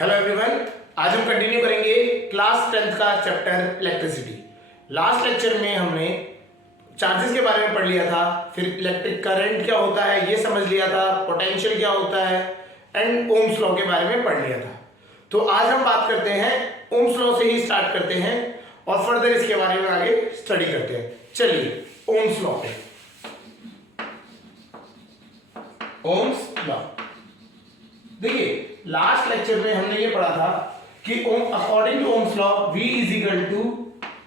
Hello everyone, आज हम continue करेंगे क्लास 10th का चैप्टर इलेक्ट्रिसिटी। लास्ट लेक्चर में हमने चार्जेस के बारे में पढ़ लिया था, फिर इलेक्ट्रिक करंट क्या होता है ये समझ लिया था, पोटेंशियल क्या होता है एंड ओम्स लॉ के बारे में पढ़ लिया था। तो आज हम बात करते हैं ओम्स लॉ से ही स्टार्ट करते हैं और फर्दर इसके बारे में आगे स्टडी करते हैं। चलिए ओम्स लॉ पे, ओम्स लॉ देखिए लास्ट लेक्चर में हमने ये पढ़ा था कि according to Ohm's law V is equal to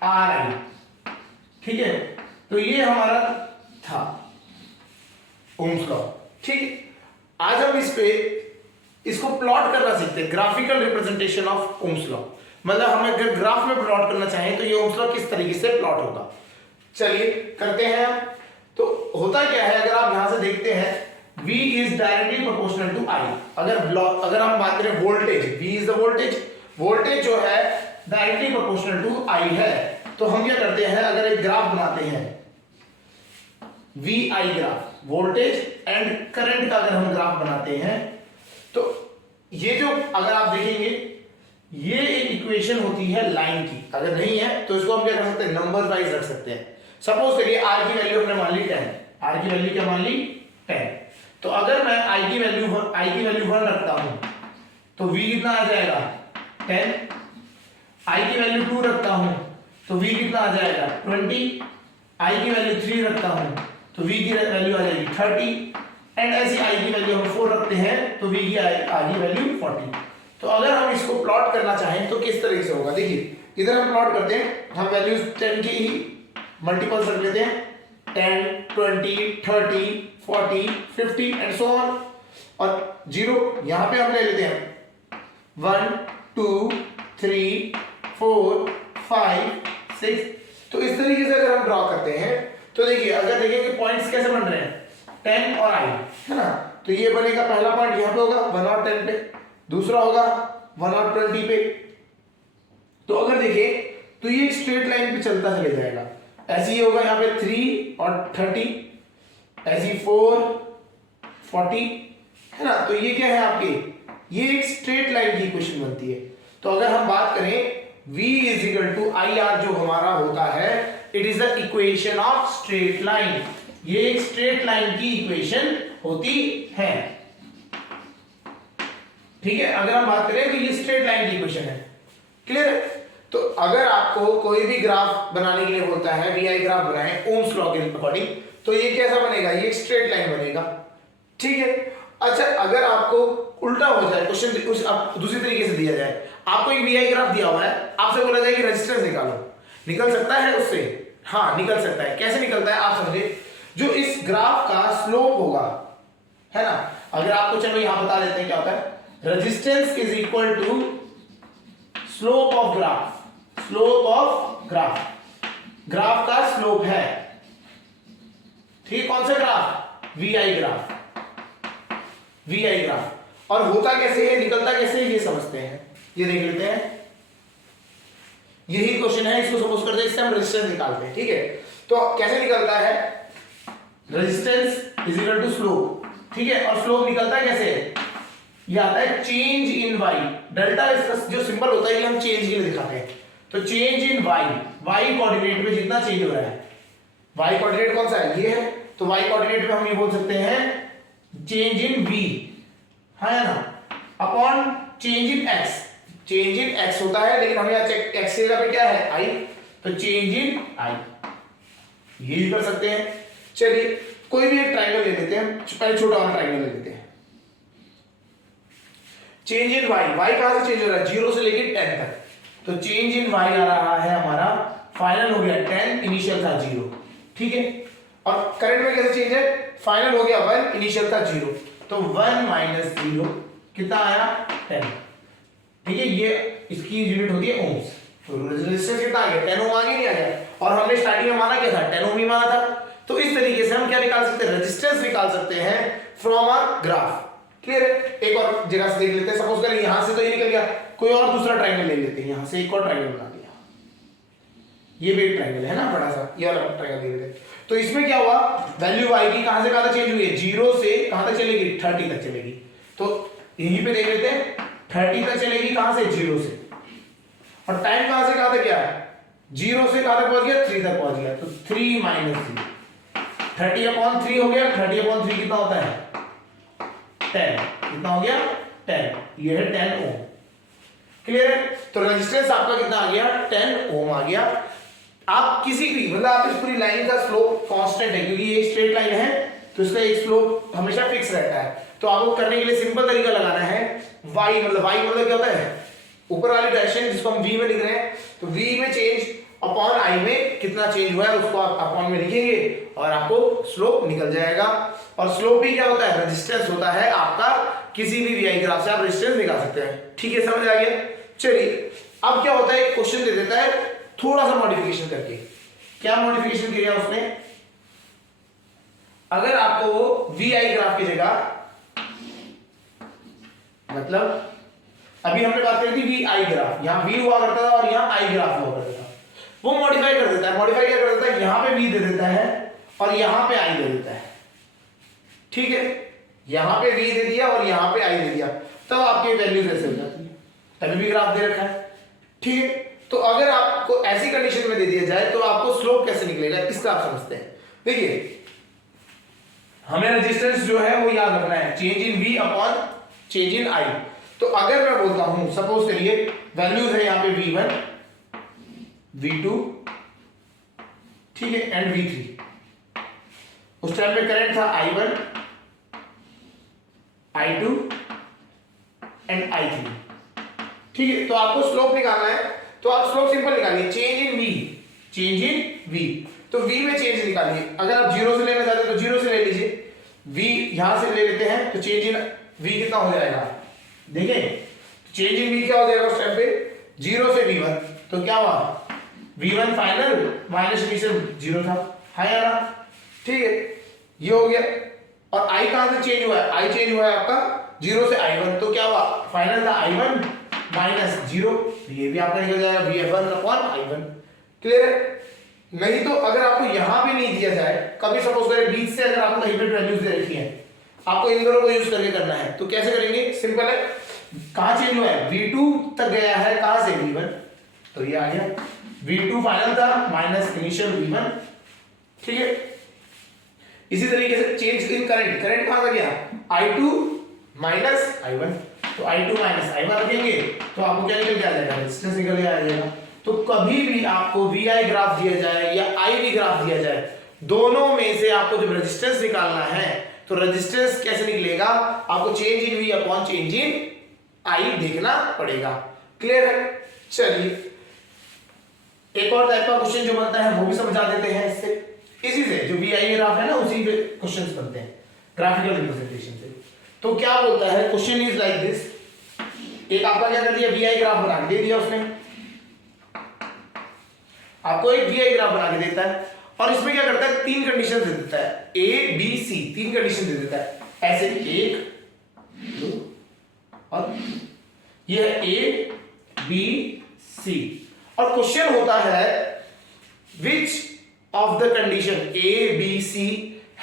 RI। ठीक है, तो ये हमारा था ओम्स लॉ। ठीक, आज हम इसको प्लॉट करना सीखते हैं, graphical representation of Ohm's law. मतलब हम अगर ग्राफ में प्लॉट करना चाहें तो ये ओम्स लॉ किस तरीके से प्लॉट होगा। चलिए करते हैं। तो होता क्या है, अगर आप यहां से देखते हैं V is directly proportional to I। अगर हम बात करें voltage, V is the voltage जो है डायरेक्टली प्रोपोर्शनल टू I है। तो हम क्या करते हैं, अगर एक ग्राफ बनाते हैं VI graph, voltage and current का अगर हम ग्राफ बनाते हैं तो ये जो अगर आप देखेंगे ये एक इक्वेशन होती है लाइन की। अगर नहीं है तो इसको हम क्या कर सकते हैं, नंबर वाइज रख सकते हैं। सपोज करिए R की वैल्यू हमने मान ली 10, R की वैल्यू क्या मान ली 10। तो अगर मैं I की वैल्यू 1 रखता हूं तो V कितना आ जाएगा 10। I की वैल्यू 2 रखता हूं तो V कितना आ जाएगा 20। I की वैल्यू 3 रखता हूं तो V की वैल्यू आ जाएगी 30 एंड ऐसी I की वैल्यू हम 4 रखते हैं तो V की आगे वैल्यू 40। तो अगर हम इसको प्लॉट करना चाहें तो किस तरीके से होगा, देखिए इधर हम प्लॉट करते हैं, हम वैल्यूज 10 की ही मल्टीपल्स रख लेते हैं, 10 20 30 40 50 एंड सो ऑन। और 0 यहां पे हम ले लेते हैं 1 2 3 4 5 6। तो इस तरीके से अगर हम ड्रॉ करते हैं तो देखिए, अगर देखिए कि पॉइंट्स कैसे बन रहे हैं 10 और I है ना, तो ये बनेगा पहला पॉइंट यहां पे होगा 1 और 10 पे, दूसरा होगा 1 और 20 पे। तो अगर देखें तो ये एक स्ट्रेट लाइन पे चलता चले जाएगा। ऐसे ही होगा यहाँ पे 3 और 30, ऐसी 4 40 है ना। तो ये क्या है आपके, ये एक स्ट्रेट लाइन की इक्वेशन बनती है। तो अगर हम बात करें V is equal to IR जो हमारा होता है, it is the equation of straight line. ये एक स्ट्रेट लाइन की इक्वेशन होती है। ठीक है, अगर हम बात करें तो ये स्ट्रेट लाइन की इक्वेशन है। क्लियर। तो अगर आपको कोई भी ग्राफ बनाने के लिए बोलता है VI ग्राफ बनाएं ओम्स लॉ के अकॉर्डिंग, तो ये कैसा बनेगा, ये एक स्ट्रेट लाइन बनेगा। ठीक है। अच्छा, अगर आपको उल्टा हो जाए क्वेश्चन, कुछ दूसरी तरीके से दिया जाए, आपको एक VI ग्राफ दिया हुआ है, आपसे बोला जाए कि रेजिस्टेंस निकालो, निकल सकता है उससे? हाँ निकल सकता है। कैसे निकलता है आप समझे, जो इस ग्राफ का स्लोप होगा है ना, अगर आपको चलो यहां बता देते हैं क्या होता है, resistance is equal to slope of graph. Slope of graph, graph का स्लोप है। ठीक, कौन सा graph, VI graph, VI graph. और होता कैसे है, निकलता कैसे है, ये समझते हैं, ये देख लेते हैं। यही क्वेश्चन है, इसको सपोज करते हैं, इससे हम रेजिस्टेंस निकालते हैं। ठीक है, तो कैसे निकलता है, resistance is equal to slope. ठीक है, और स्लोप निकलता कैसे है, ये आता है चेंज इन Y। डेल्टा इसका जो सिंबल होता है ये हम चेंज के लिए दिखाते हैं। तो चेंज इन Y कोऑर्डिनेट में जितना चेंज हो रहा है, Y कोऑर्डिनेट कौन सा है, ये है, तो Y कोऑर्डिनेट में हम ये बोल सकते हैं चेंज इन V है ना, upon change in X। Change in X होता है, लेकिन हम यहाँ X की जगह पे क्या है I, तो चेंज इन I ये भी कर सकते हैं। चलिए कोई भी एक ट्रायंगल ले लेते हैं, पहले छोटा वाला ट्रायंगल ले लेते हैं। चेंज इन Y कहां से चेंज हो रहा है, 0 से लेकर 10 तक, तो चेंज इन Y आ रहा है हमारा, फाइनल हो गया 10, इनिशियल था 0। ठीक है, और करंट में कैसे चेंज है, फाइनल हो गया 1, इनिशियल था 0, तो 1 माइनस 0 कितना आया 10। ठीक है, ये इसकी यूनिट होती है ओम्स। तो रेजिस्टेंस कितना आ गया 10 ओम, आगे नहीं आ गया, और हमने स्टार्टिंग में माना क्या था 10 ओम ही माना था। तो इस तरीके से हम क्या निकाल सकते हैं, रेजिस्टेंस निकाल सकते हैं फ्रॉम अ ग्राफ। क्लियर है। एक और जगह से देख लेते हैं, सपोज करें यहां से तो ये निकल गया, कोई और दूसरा ट्रायंगल ले लेते हैं, यहां से एक और ट्रायंगल बना दिया, ये भी एक ट्रायंगल है ना बड़ा सा, ये वाला ट्रायंगल ले लेते हैं। तो इसमें क्या हुआ, वैल्यू Y की कहां से कहां तक चेंज हुई है, 0 से कहां तक चलेगी 30 तक चलेगी। तो यहीं पे देख लेते हैं 30 तक चलेगी, कहां से 0 से, और टाइम कहां से कहां तक गया, 0 से कहां तक पहुंच गया, 3 तक पहुंच गया, तो 3 माइनस 3 30/3 हो गया। 30/3 कितना होता है 10, कितना हो गया 10, ये है 10 ओम। क्लियर है? तो रेजिस्टेंस आपका कितना आ गया 10 ओम आ गया। आप किसी भी मतलब आप इस पूरी लाइन का स्लोप कांस्टेंट है क्योंकि ये स्ट्रेट लाइन है तो इसका एक स्लोप हमेशा फिक्स रहता है। तो आपको करने के लिए सिंपल तरीका लगाना है, y मतलब क्या होता है ऊपर वाली डायरेक्शन जिसको हम v में लिख रहे हैं, तो v में चेंज अपॉन i में कितना चेंज हुआ है उसको आप अपॉन में लिखेंगे और आपको स्लोप निकल जाएगा। और स्लोप भी क्या होता है, रेजिस्टेंस होता है आपका, किसी भी vi ग्राफ से आप रेजिस्टेंस निकाल सकते हैं। ठीक है, समझ आ गया? चलिए अब क्या होता है, क्वेश्चन दे देता है थोड़ा सा मॉडिफिकेशन करके। क्या मॉडिफिकेशन किया उसने, अगर आपको vi ग्राफ की जगह, मतलब अभी हमने बात करी थी vi ग्राफ, यहां v हुआ करता था और यहां i ग्राफ हुआ करता था, वो मॉडिफाई कर देता है। मॉडिफाई क्या कर देता है, यहां पे v दे देता है और यहां पे i दे देता है। ठीक है, यहां पे v दे दिया और यहां पे i दे दिया, तब आपकी वैल्यूज ऐसे हो जाती है। तभी भी ग्राफ दे रखा है। ठीक है, तो अगर आपको ऐसी कंडीशन में दे दिया जाए तो आपको स्लोप कैसे निकलेगा, इसका आप समझते हैं। देखिए हमें रेजिस्टेंस जो है वो याद रखना है, change in v upon change in i। तो अगर मैं बोलता हूं, सपोज करिए वैल्यूज है यहां पे v1 v2 ठीक है एंड v3, उस टाइम पे करंट था i1 i2 एंड i3। ठीक है, तो आपको स्लोप निकालना है, तो आप स्लोप सिंपल निकालिए, change in v, change in v। तो v में चेंज निकालिए, अगर आप 0 से लेना चाहते हैं तो 0 से ले लीजिए, v यहां से ले लेते हैं तो चेंज इन v कितना हो जाएगा, देखें चेंज इन v क्या हो जाएगा उस टाइम पे 0 से v1, तो क्या हुआ v1 फाइनल माइनस इनिशियल 0 था, है या ना? ठीक है, ये हो गया। और i कहां से चेंज हुआ है, i चेंज हुआ है आपका 0 से i1, तो क्या हुआ फाइनल था i1 माइनस 0, ये भी आपका निकल जाएगा v1 अपॉन i1। क्लियर है? नहीं तो अगर आपको यहां पे नहीं दिया जाए, कभी सपोज करें बीच से अगर आपको कहीं पे वैल्यूज दे रखी है, आपको इन दोनों को यूज करके करना है, तो कैसे करेंगे, सिंपल है, कहां चेंज हुआ है v2 तक गया है, कहां से v1, तो ये आ गया v2 फाइनल था माइनस इनिशियल v1। ठीक है, इसी तरीके से चेंज इन करंट, करंट कहां से गया i2 माइनस i1, तो i2 माइनस i1 रखेंगे तो आपको क्या निकल के आ जाएगा, रेजिस्टेंस निकल के आ जाएगा। तो कभी भी आपको vi ग्राफ दिया जाए या iv ग्राफ दिया जाए, दोनों में से आपको जब रेजिस्टेंस निकालना है तो रेजिस्टेंस कैसे निकलेगा, आपको change in v upon change in i देखना पड़ेगा। क्लियर है? चलिए एक और टाइप का क्वेश्चन जो बनता है वो भी समझा देते हैं इससे, इसी से जो vi ग्राफ है ना उसी पे क्वेश्चंस बनते हैं ग्राफिकल रिप्रेजेंटेशन से। तो क्या बोलता है, क्वेश्चन इज लाइक दिस, एक आपका क्या कर दिया vi ग्राफ बना के दे दिया उसने, आपको एक vi ग्राफ बना के देता है और इसमें क्या करता है, तीन कंडीशन दे देता है, a b c, तीन कंडीशन दे देता है, ऐसे 1 2 और ये है a b c, और क्वेश्चन होता है which of the condition a b c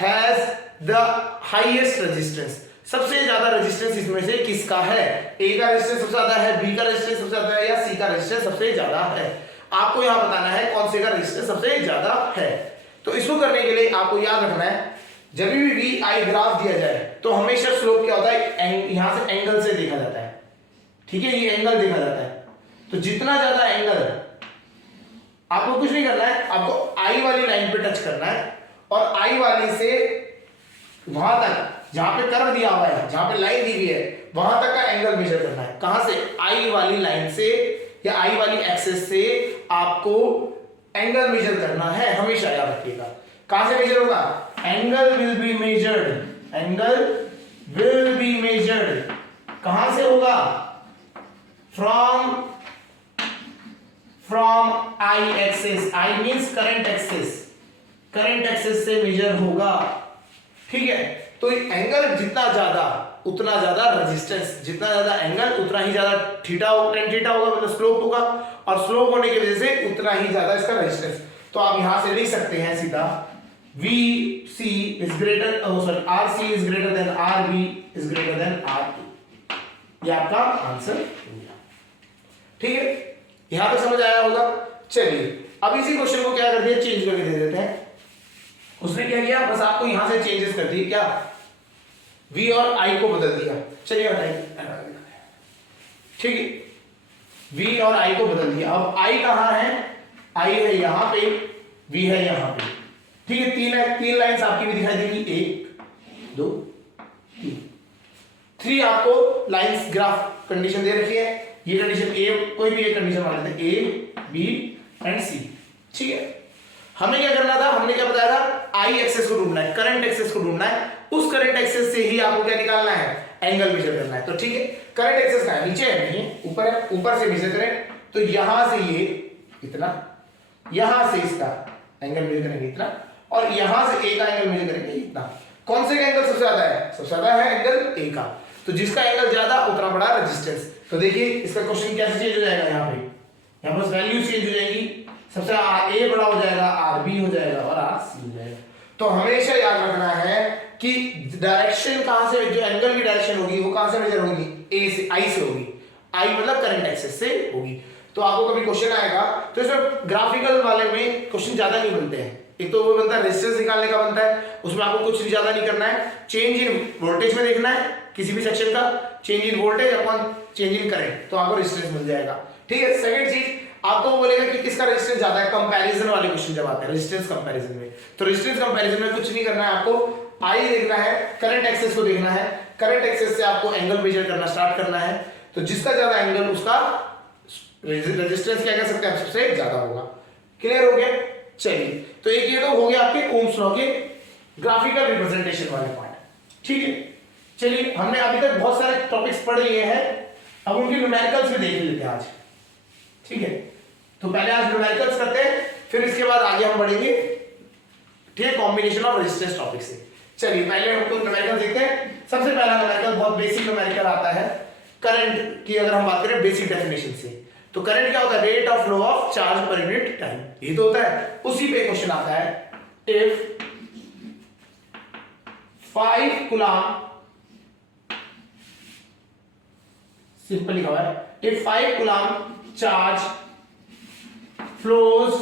has the highest resistance, सबसे ज्यादा रेजिस्टेंस इसमें से किसका है, a का रेजिस्टेंस सबसे ज्यादा है, b का रेजिस्टेंस सबसे ज्यादा है या c का रेजिस्टेंस सबसे ज्यादा है। आपको यहां बताना है कौन से का रेजिस्टेंस सबसे ज्यादा है। तो इसको करने के लिए आपको याद रखना है, जब भी vi ग्राफ दिया जाए तो हमेशा स्लोप क्या होता है, यहां से एंगल से देखा जाता है। ठीक है, ये एंगल देखा जाता है, तो जितना ज्यादा एंगल, आपको कुछ नहीं करना है, आपको i वाली लाइन पे टच करना है और i वाली से वहां तक जहां पे कर्व दिया हुआ है, जहां पे लाइन दी हुई है वहां तक का एंगल मेजर करना है। कहां से, i वाली लाइन से या i वाली एक्सिस से आपको एंगल मेजर करना है, हमेशा याद रखिएगा। कहां से मेजर होगा, angle will be measured, angle will be measured कहां से होगा, from i axis, i means current axis, current axis से मेजर होगा। ठीक है, तो एंगल जितना ज्यादा उतना ज्यादा रेजिस्टेंस, जितना ज्यादा एंगल उतना ही ज्यादा थीटा होगा, टेन थीटा होगा मतलब स्लोप होगा, और स्लोप होने की वजह से उतना ही ज्यादा इसका रेजिस्टेंस। तो आप यहां से लिख सकते हैं सीधा VC is greater, oh sorry, RC is greater than RB is greater than RA। ये आपका आंसर हो गया। ठीक है, यहां तक समझ आया होगा। चलिए अब इसी क्वेश्चन को क्या कर दिया, चेंज करके दे देते हैं। उसने क्या किया, बस आपको यहां से चेंजेस कर दिए, क्या v और i को बदल दिया। चलिए हटाइए, ठीक है, v और i को बदल दिया। अब i कहां है, i है यहां पे, v है यहां पे। ठीक है, तीन लाइंस आपकी भी दिखाई देगी, 1 2 3। 3 आपको लाइंस ग्राफ कंडीशन दे रखी है। ये कंडीशन ए, कोई भी एक कंडीशन मान लेते हैं, ए बी एंड सी। ठीक है, हमें क्या करना था, हमने क्या बताया था, आई एक्सेस को ढूंढना है, करंट एक्सेस को ढूंढना है। उस करंट एक्सेस से ही आपको क्या निकालना है, एंगल मेजर करना है। तो ठीक है, करंट एक्सेस का है, नीचे है नहीं, ऊपर है, ऊपर से नीचे करें तो यहां से ये इतना, यहां से इसका एंगल मेजर करेंगे इतना, और यहां से ए का एंगल मेजर करेंगे इतना। कौन से का एंगल सबसे ज्यादा है, सबसे ज्यादा है एंगल ए का। तो जिसका एंगल ज्यादा उतना बड़ा रेजिस्टेंस। तो देखिए इसका क्वेश्चन कैसे चेंज हो जाएगा, यहाँ पर वैल्यू चेंज हो जाएगी, सबसे ए बड़ा हो जाएगा, आर बी हो जाएगा और आर सी हो जाएगा। तो हमेशा याद रखना है कि डायरेक्शन कहां से, जो एंगल की डायरेक्शन होगी वो कहां से मेजर होगी, ए से, आई से होगी। आई मतलब करंट एक्सेस से होगी। तो आपको कभी क्वेश्चन आएगा तो इसमें ग्राफिकल वाले में क्वेश्चन ज्यादा नहीं बनते हैं। एक तो वो बनता है रेजिस्टेंस निकालने का बनता है, उसमें आपको कुछ भी ज्यादा नहीं करना है, चेंज इन वोल्टेज में देखना है किसी भी सेक्शन का, change in voltage upon change in current, तो आपको रेजिस्टेंस मिल जाएगा। ठीक है, सेकंड चीज आपको बोलेगा कि किसका रेजिस्टेंस ज्यादा है, कंपैरिजन वाले क्वेश्चन जब आते हैं रेजिस्टेंस कंपैरिजन में। तो रेजिस्टेंस कंपैरिजन में कुछ नहीं करना है, आपको आई देखना है, करंट एक्सेस को देखना है, करंट एक्सेस से आपको एंगल मेजर करना स्टार्ट करना है। तो जिसका ज्यादा एंगल उसका रेजिस्टेंस क्या कह सकते हैं, सबसे ज्यादा होगा। क्लियर हो गया। चलिए, तो एक ये तो हो गया आपके ओम्स लॉ के ग्राफिकल रिप्रेजेंटेशन वाले पार्ट। ठीक है, चलिए हमने अभी तक बहुत सारे टॉपिक्स पढ़ लिए हैं, अब उनके न्यूमेरिकल्स भी देख लेते हैं आज। ठीक है, तो पहले आज न्यूमेरिकल्स करते हैं, फिर इसके बाद आगे हम बढ़ेंगे, ठीक है, कॉम्बिनेशन ऑफ रेजिस्टेंस टॉपिक से। चलिए पहले हम कुछ न्यूमेरिकल देखते हैं। सबसे पहला न्यूमेरिकल बहुत बेसिक न्यूमेरिकल आता है, करंट की अगर हम बात करें बेसिक डेफिनेशन से, तो करंट क्या होता है, rate of flow of charge per unit time, ये तो होता है। उसी पे क्वेश्चन आता है, इफ 5 कूलम, सिंपल लिखा हुआ है, if 5 coulomb charge flows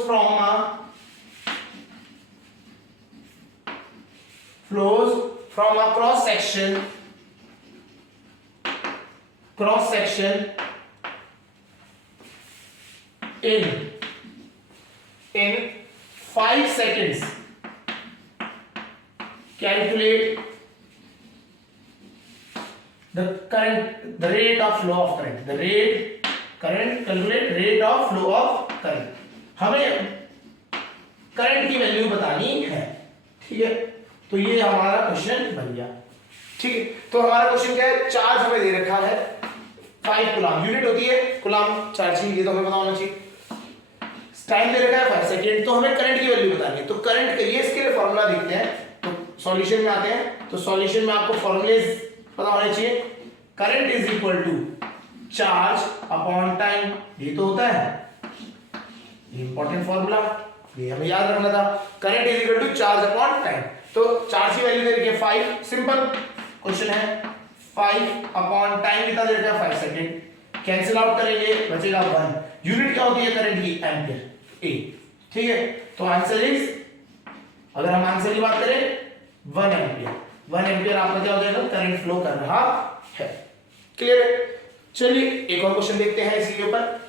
from a cross section in 5 seconds, calculate the rate of flow of current, calculate rate of flow of current. हमें करंट की वैल्यू बतानी है। ठीक है, तो ये हमारा क्वेश्चन बन गया। ठीक है, तो हमारा क्वेश्चन क्या है, चार्ज हमें दे रखा है 5 कूलम, यूनिट होती है कूलम चार्ज की, ये तो हमें पता होना चाहिए। टाइम दे रखा है 5 सेकेंड, तो हमें करंट की वैल्यू बतानी है। तो करंट का ये इसके लिए फॉर्मूला देखते हैं, तो सॉल्यूशन में आते हैं। तो सॉल्यूशन में आपको फॉर्मूले पता होने चाहिए। Current is equal to charge upon time, ये तो होता है, ये इंपॉर्टेंट फॉर्मूला, ये हमें याद रखना था। Current is equal to charge upon time. तो चार्ज की वैल्यू दे रखी है 5, सिंपल क्वेश्चन है, 5 अपॉन टाइम कितना दे रखा है 5 सेकंड, कैंसिल आउट करेंगे बचेगा 1। यूनिट क्या होती है करंट की, एम्पियर, ए। ठीक है, तो आंसर इज, अगर हम आंसर की बात करें 1 एम्पियर, 1 एम्पियर आपका क्या हो जाएगा, करंट फ्लो कर रहा है। क्लियर है। चलिए एक और क्वेश्चन देखते हैं इसके ऊपर।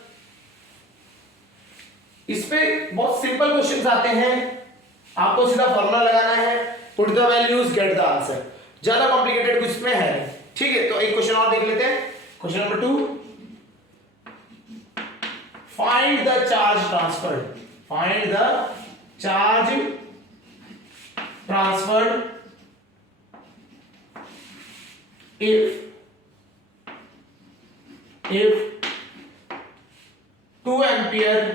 इस पे बहुत सिंपल क्वेश्चंस आते हैं, आपको सीधा फॉर्मूला लगाना है, put the values get the answer, ज्यादा कॉम्प्लिकेटेड कुछ में है। ठीक है, तो एक क्वेश्चन और देख लेते हैं। Question number 2, find the charge transferred, find the charge transferred if 2 ampere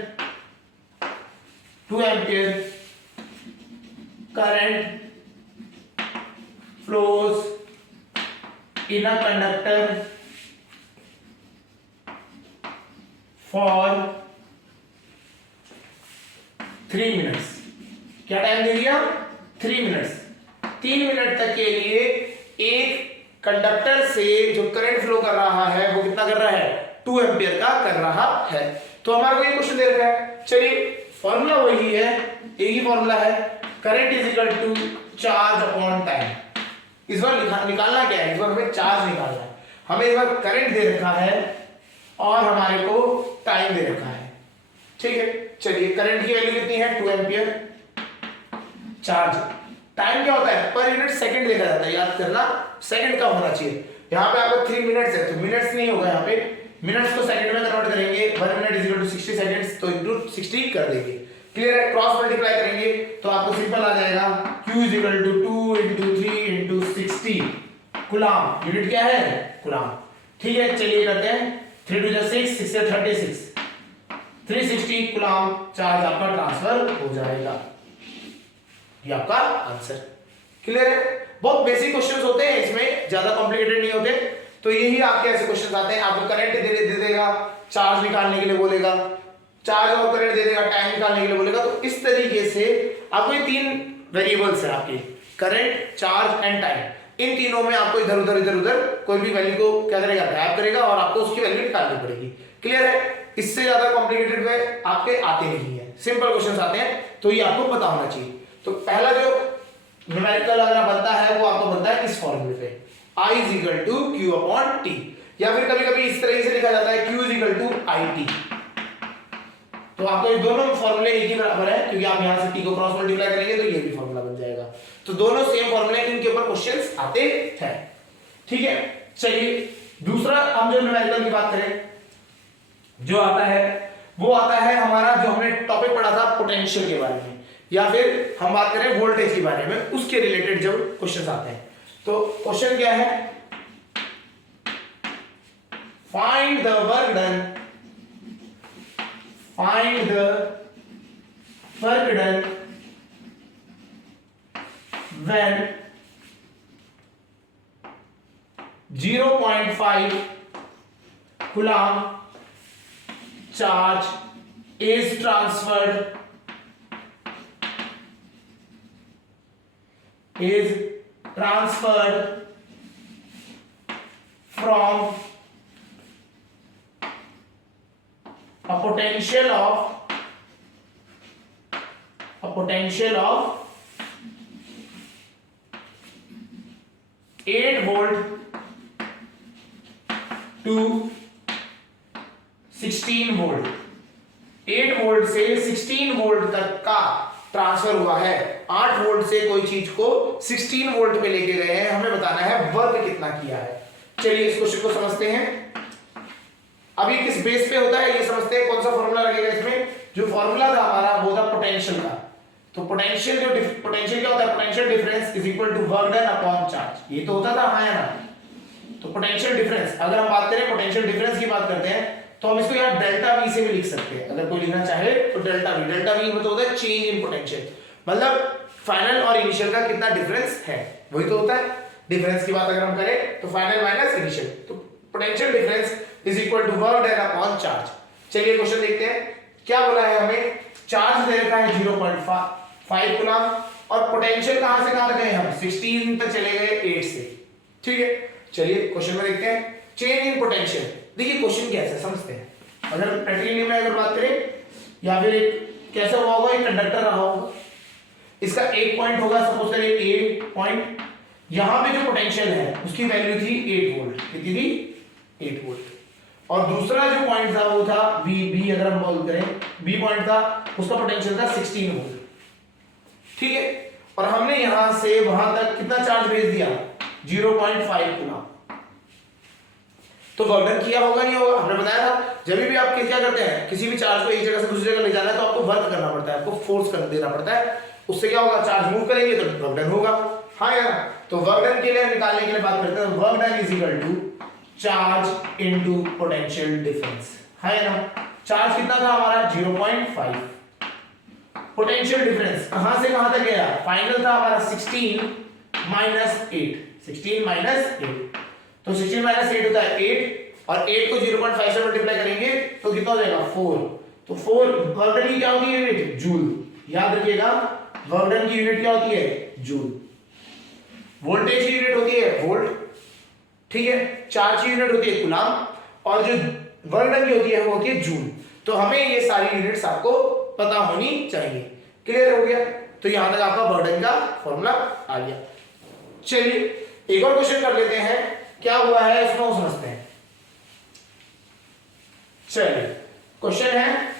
current flows in a conductor for 3 minutes, क्या टाइम दे दिया, 3 मिनट्स। 3 मिनट तक के लिए एक कंडक्टर से जो करंट फ्लो कर रहा है कर रहा है, 2 एम्पियर का कर रहा है। तो हमारे को ये क्वेश्चन दे रखा है। चलिए फॉर्मूला वही है, एक ही फॉर्मूला है, current is equal to charge upon time. इस बार निकालना क्या है, इस बार हमें चार्ज निकालना है। हमें इस बार करंट दे रखा है और हमारे को टाइम दे रखा है, ठीक है। चलिए करंट की वैल्यू कितनी है, 2 एम्पियर। चार्ज, टाइम क्या होता है, पर यूनिट सेकंड देखा जाता है, याद करना सेकंड का होना चाहिए। यहाँ पे आपको 3 मिनट्स है तो मिनट्स नहीं होगा, यहाँ पे मिनट्स को सेकंड में कन्वर्ट करेंगे। 1 minute is equal to 60 seconds, तो इनटू 60 कर देंगे। क्लियर है, क्रॉस मल्टीप्लाई करेंगे तो आपको सिंपल आ जाएगा, Q is equal to 2 into 3 into 60 coulomb. Unit क्या है, कूलम, ठीक है। चलिए करते हैं, 3 2 जा 6, 6 से 36, 360 कूलम चार्ज आपका ट्रांसफर हो जाएगा। ये आपका आंसर। क्लियर है, बहुत बेसिक क्वेश्चंस होते हैं, इसमें ज्यादा कॉम्प्लिकेटेड नहीं होते। तो यही आपके ऐसे क्वेश्चंस आते हैं, आपको करंट दे देगा, चार्ज निकालने के लिए बोलेगा, चार्ज और करंट दे देगा, टाइम निकालने के लिए बोलेगा। तो इस तरीके से आपको ये 3 वेरिएबल्स है आपके, करंट, चार्ज एंड टाइम। इन तीनों में आपको इधर उधर कोई भी वैल्यू को क्या करेगा, गैप करेगा और आपको उसकी वैल्यू निकालनी पड़ेगी। क्लियर है, इससे ज्यादा कॉम्प्लिकेटेड में आपके आते नहीं है, सिंपल क्वेश्चंस आते हैं, तो ये आपको पता होना चाहिए। तो पहला जो न्यूमेरिकल अगर बनता है वो आपको बनता है इस फॉर्मूले पे, I is equal to Q upon T, या फिर कभी कभी इस तरह से लिखा जाता है Q is equal to IT। तो आपको ये दोनों फॉर्मूले एक ही बराबर है, क्योंकि आप यहां से T को क्रॉस मल्टीप्लाई करेंगे तो ये भी फॉर्मूला बन जाएगा। तो दोनों सेम फॉर्मूले, इनके ऊपर क्वेश्चंस आते हैं, ठीक है। चलिए दूसरा, हम जो न्यूमेरिकल की बात करें, जो आता है वो आता है हमारा, जो हमने टॉपिक पढ़ा था पोटेंशियल के बारे में, या फिर हम बात करें वोल्टेज के बारे में, उसके रिलेटेड जब क्वेश्चंस आते हैं। तो क्वेश्चन क्या है, find the work done, find the work done when 0.5 coulomb charge is transferred from a potential of 8 volt to 16 volt, 8 volt से 16 वोल्ट तक का ट्रांसफर हुआ है। 8 वोल्ट से कोई चीज को 16 वोल्ट पे लेके गए हैं, हमें बताना है वर्क कितना किया है। चलिए इस क्वेश्चन को समझते हैं। अभी किस बेस पे होता है ये समझते हैं, कौन सा फॉर्मूला लगेगा इसमें। जो फॉर्मूला था हमारा वो था पोटेंशियल का। तो पोटेंशियल क्या होता है, potential difference is equal to work done upon charge, ये तो होता था, हाँ या ना। तो पोटेंशियल डिफरेंस, अगर हम बात करें पोटेंशियल डिफरेंस की बात करते हैं तो हम इसको यहाँ डेल्टा वी से भी लिख सकते हैं, अगर कोई लिखना चाहे तो डेल्टा वी मतलब होता है चेंज इन पोटेंशियल, मतलब फाइनल और इनिशियल का कितना डिफरेंस है, वही तो होता है। डिफरेंस की बात अगर हम करें तो फाइनल माइनस इनिशियल, तो potential difference is equal to work done upon charge. चलिए क्वेश्चन देखते हैं क्या बोला है हमें। चार्ज दे रखा है 0.5 कूलम और पोटेंशियल कहां से कहां तक गए हम, 16 तक चले गए 8 से, ठीक है। चलिए क्वेश्चन में देखते हैं, चेंज इन पोटेंशियल। देखिए क्वेश्चन कैसा है समझते हैं। अगर प्रैक्टिकली में अगर बात करें, या फिर एक कैसा हुआ होगा, एक कंडक्टर रहा होगा, इसका एक पॉइंट होगा, सपोज करें ए पॉइंट, यहां पे जो पोटेंशियल है उसकी वैल्यू थी 8 वोल्ट, कितनी थी 8 वोल्ट, और दूसरा जो पॉइंट था वो था बी अगर हम बोल करें बी पॉइंट था, उसका पोटेंशियल था 16 वोल्ट, ठीक है। और हमने यहां से वहां तक कितना चार्ज भेज दिया, 0.5 कूलम। तो वर्क डन किया होगा नहीं होगा, हमने बताया था जब भी आप क्या करते हैं, किसी भी चार्ज को एक जगह से दूसरी जगह ले जाना है तो आपको वर्क करना पड़ता है, आपको फोर्स कर देना पड़ता है, उससे क्या होगा, चार्ज मूव करेंगे तो वर्क डन होगा, हाँ यार। तो वर्क डन के लिए निकालने के लिए बात करते हैं, work done is equal to charge into potential difference, है ना। चार्ज कितना था हमारा 0.5, पोटेंशियल डिफरेंस कहां से कहां तक गया, फाइनल था हमारा 16 माइनस 8, 16 माइनस 8, तो 16 माइनस 8 होता है 8, और 8 को 0.5 से मल्टीप्लाई करेंगे तो कितना हो जाएगा 4। तो 4 वर्क डन की क्या होती है यूनिट, जूल, याद रखिएगा वर्क डन की यूनिट क्या होती है, जूल। वोल्टेज की यूनिट होती है वोल्ट, ठीक है। चार्ज की यूनिट होती है कूलम, और जो वर्क डन की होती है वो होती है जूल। तो हमें ये सारी यूनिट्स आपको पता होनी चाहिए। क्लियर हो गया? तो यहां तक आपका वर्क डन का फॉर्मूला आ गया। चलिए एक और क्वेश्चन कर लेते हैं, क्या हुआ है इसमें वो समझते हैं। चलिए क्वेश्चन है,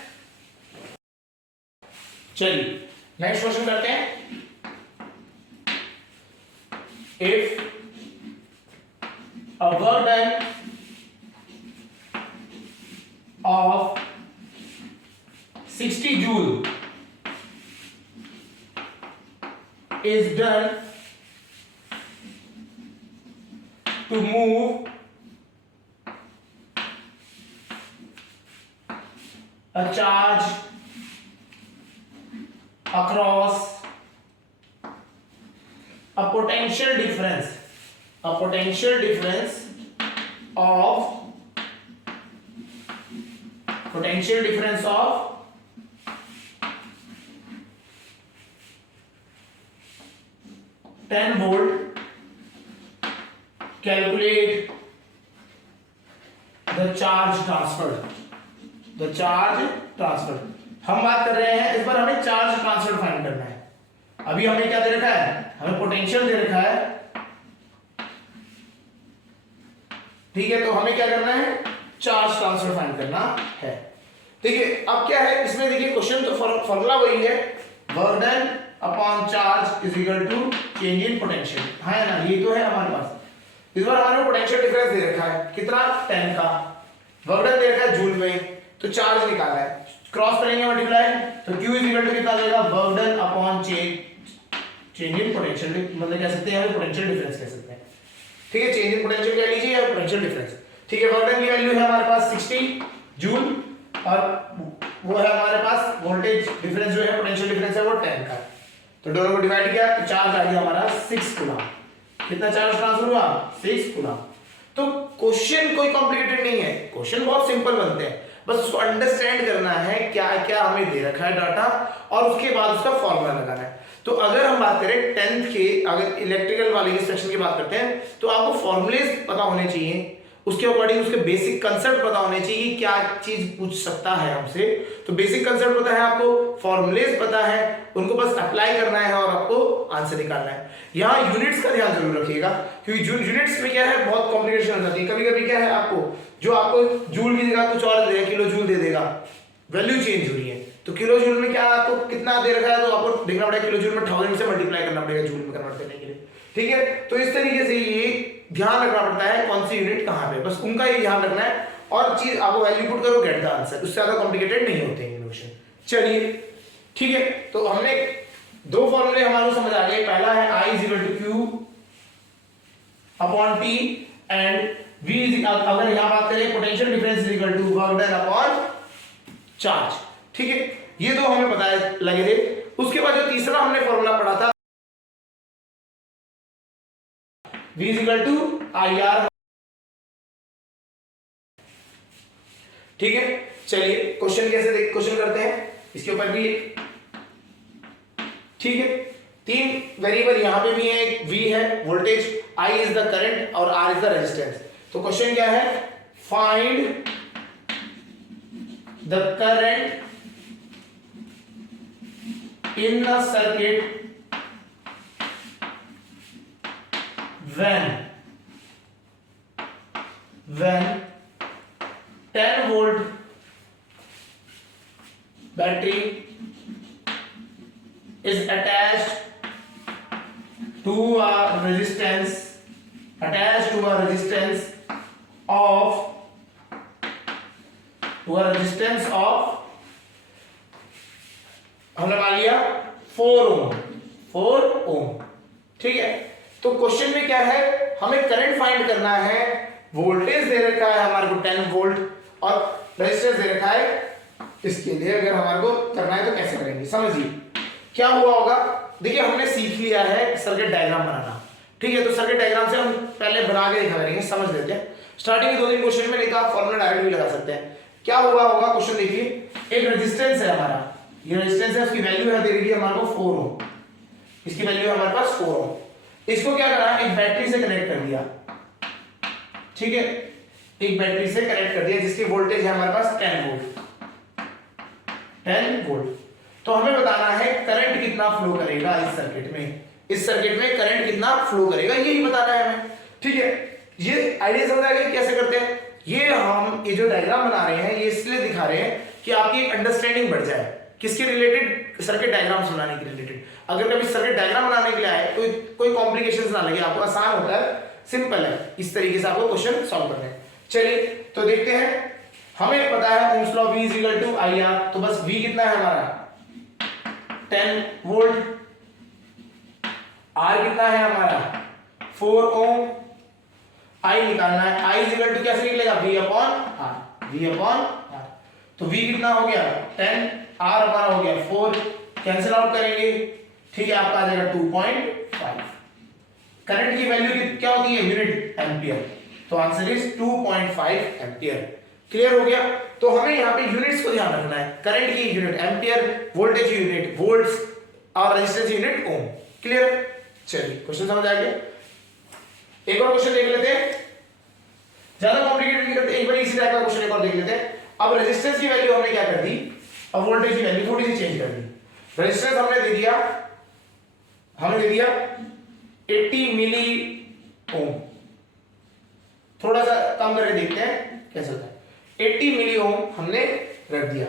चलिए नेक्स्ट क्वेश्चन करते हैं। If a work done of 60 joule is done to move a charge across a potential difference of 10 volt. Calculate the charge transferred. हम बात कर रहे हैं, इस बार हमें चार्ज ट्रांसफर फाइंड करना है। अभी हमें क्या दे रखा है? हमें पोटेंशियल दे रखा है, ठीक है। तो हमें क्या करना है? चार्ज ट्रांसफर फाइंड करना है। देखिए अब क्या है इसमें, देखिए क्वेश्चन तो फॉर्मूला वही है, work done upon charge is equal to change in potential, है ना? ये तो है हमारे पास। इस बार हमारे पोटेंशियल डिफरेंस दे रखा है, कितना? 10 का। वर्क डन दे रखा है जूल में, तो चार्ज निकालना है, क्रॉस करेंगे मल्टीप्लाई, तो Q इज इक्वल टू कितना देगा? Work done upon change in potential, मतलब कह सकते हैं पोटेंशियल डिफरेंस कह सकते हैं, ठीक है। चेंज इन पोटेंशियल कह लीजिए या पोटेंशियल डिफरेंस, ठीक है। वर्क डन की वैल्यू है हमारे पास 60 जूल और वो है हमारे पास वोल्टेज डिफरेंस जो है, पोटेंशियल डिफरेंस है वो 10 का। तो दोनों को डिवाइड किया तो चार्ज आ गया हमारा 6 कूलम। कितना चार्ज ट्रांसफर हुआ? 6 कूलम। तो क्वेश्चन कोई कॉम्प्लिकेटेड नहीं है, क्वेश्चन बहुत सिंपल बनते हैं, बस उसको अंडरस्टैंड करना है क्या क्या हमें दे रखा है डाटा, और उसके बाद उसका फॉर्मूला लगाना है। तो अगर हम बात करें 10th के, अगर इलेक्ट्रिकल वाले सेक्शन की बात करते हैं, तो आपको फॉर्मूलेज पता होने चाहिए, उसके अकॉर्डिंग उसके बेसिक कंसेप्ट पता होने चाहिए, क्या चीज पूछ सकता है हमसे। तो बेसिक कंसेप्ट पता है आपको, फॉर्मूलेज पता है, उनको बस अप्लाई करना है और आपको आंसर निकालना है। यहाँ यूनिट्स का ध्यान जरूर रखिएगा, क्योंकि यूनिट्स में क्या है बहुत कॉम्प्लिकेशन हो जाती है। कभी कभी क्या है आपको, जो आपको जूल की जगह कुछ और दे देगा, किलो जूल दे देगा, वैल्यू चेंज हो रही है। तो किलो जूल में क्या आपको कितना दे रखा है, तो आपको देखना पड़ेगा किलो जूल में 1000 से मल्टीप्लाई करना पड़ेगा जूल में कन्वर्ट करने के लिए, ठीक है। तो इस तरीके से ये ध्यान रखना पड़ता है कौन सी यूनिट कहां पे, बस उनका ही ध्यान रखना है, और चीज आपको वैल्यू पुट करो गेट द आंसर, उससे ज्यादा कॉम्प्लिकेटेड नहीं होते हैं क्वेश्चन। चलिए ठीक है, तो हमने दो फॉर्मूले हमारे समझ आ गए। पहला है I is equal to Q upon T and V is, अगर यहां बात करें potential difference is equal to work done upon charge, ठीक है। ये दो हमें पता है लगे थे। उसके बाद जो तीसरा हमने फॉर्मूला पढ़ा था V is equal to IR, ठीक है। चलिए क्वेश्चन कैसे क्वेश्चन करते हैं इसके ऊपर भी, ठीक है। तीन वेरिएबल यहां पे भी है, एक V है voltage, I is the current और R इज द रेजिस्टेंस। तो क्वेश्चन क्या है? Find the current in the circuit when 10 volt battery is attached to a resistance of हमने मान लिया 4 ओम, ठीक है। तो क्वेश्चन में क्या है, हमें करंट फाइंड करना है, वोल्टेज दे रखा है हमारे को 10 वोल्ट और रेजिस्टेंस दे रखा है। इसके लिए अगर हमारे को करना है तो कैसे करेंगे, समझिए क्या हुआ होगा। देखिए हमने सीख लिया है सर्किट डायग्राम बनाना, ठीक है। तो सर्किट डायग्राम से हम पहले बना के दिखा करेंगे, समझ लेते हैं। स्टार्टिंग के 2-3 क्वेश्चन में नहीं तो आप फॉर्मूला डायरेक्ट भी लगा सकते हैं। क्या हुआ होगा क्वेश्चन देखिए, एक रेजिस्टेंस है हमारा, ये रेजिस्टेंस है, उसकी वैल्यू है दे रही है हमारे को 4 ओम, इसकी वैल्यू है हमारे पास 4 ओम। इसको क्या करा, एक बैटरी से कनेक्ट कर दिया, ठीक है। एक बैटरी से कनेक्ट कर दिया जिसकी वोल्टेज है हमारे पास 10 वोल्ट, 10 वोल्ट। तो हमें बताना है करंट कितना फ्लो करेगा इस सर्किट में, इस सर्किट में करंट कितना फ्लो करेगा यही बताना है हमें, ठीक है। ये आइडिया समझ आ गया कैसे करते हैं। ये जो डायग्राम बना रहे हैं ये इसलिए दिखा रहे हैं कि आपकी एक अंडरस्टैंडिंग बढ़ जाए किसके रिलेटेड, सर्किट डायग्राम बनाने के रिलेटेड। अगर कभी सर्किट डायग्राम बनाने के लिए आए तो कोई कॉम्प्लिकेशंस ना लगे आपको, आसान होता है, सिंपल है, इस तरीके से आपको क्वेश्चन सॉल्व करना है। चलिए तो देखते हैं, हमें पता है Ohm's law V equal to IR, तो बस V कितना है हमारा 10 वोल्ट, R कितना है हमारा 4 ओम, I निकालना है, I इक्वल टू कैसे निकलेगा V अपॉन R, तो V कितना हो गया 10, R हमारा हो गया 4, कैंसिल आउट करेंगे, ठीक है, आपका आ जाएगा 2.5। करंट की वैल्यू क्या होती है यूनिट एम्पियर, तो आंसर इज 2.5 एम्पियर। क्लियर हो गया। तो हमें यहाँ पे यूनिट्स को ध्यान रखना है, करंट की यूनिट एम्पियर, वोल्टेज की यूनिट वोल्ट्स और रेजिस्टेंस यूनिट ओम। क्लियर। चलिए क्वेश्चन समझ आ गया। एक और क्वेश्चन देख लेते हैं, ज्यादा कॉम्प्लिकेटेड नहीं करते, एक बार इसी टाइप का क्वेश्चन एक और देख लेते हैं। अब रेजिस्टेंस की वैल्यू हमने क्या कर दी, अब वोल्टेज की वैल्यू थोड़ी सी चेंज कर दी। रेजिस्टेंस हमने दे दिया 80 मिली ओम, थोड़ा सा कम करके देखते हैं कैसे होता है। 80 मिली ओम हमने रख दिया,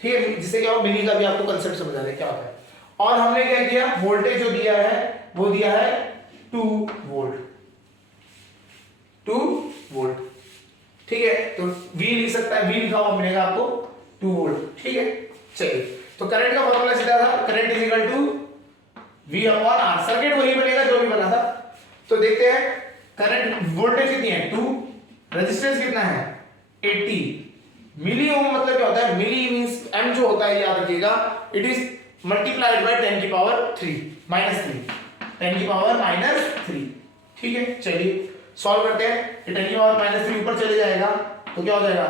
ठीक है, जिससे क्या हो मिली का भी आपको कंसेप्ट समझ आ जाए क्या होता है। और हमने क्या किया, वोल्टेज जो दिया है वो दिया है 2 वोल्ट, 2 वोल्ट, ठीक है। तो V लिख सकता है, V लिखा हुआ मिलेगा आपको 2 वोल्ट, ठीक है। चलिए तो करंट का फॉर्मूला सीधा था, current is equal to V upon R, circuit वही बनेगा जो भी बना था। तो देखते हैं करंट, वोल्टेज कितनी है 2, रेजिस्टेंस कितना है 80 मिली ओम, मतलब क्या होता है मिली मींस M जो होता है याद रखिएगा, इट इज मल्टीप्लाइड बाय 10 की पावर 3 माइनस 3, 10 की पावर माइनस 3, ठीक है। चलिए सॉल्व करते हैं, ये 10 की पावर माइनस 3 ऊपर चले जाएगा तो क्या हो जाएगा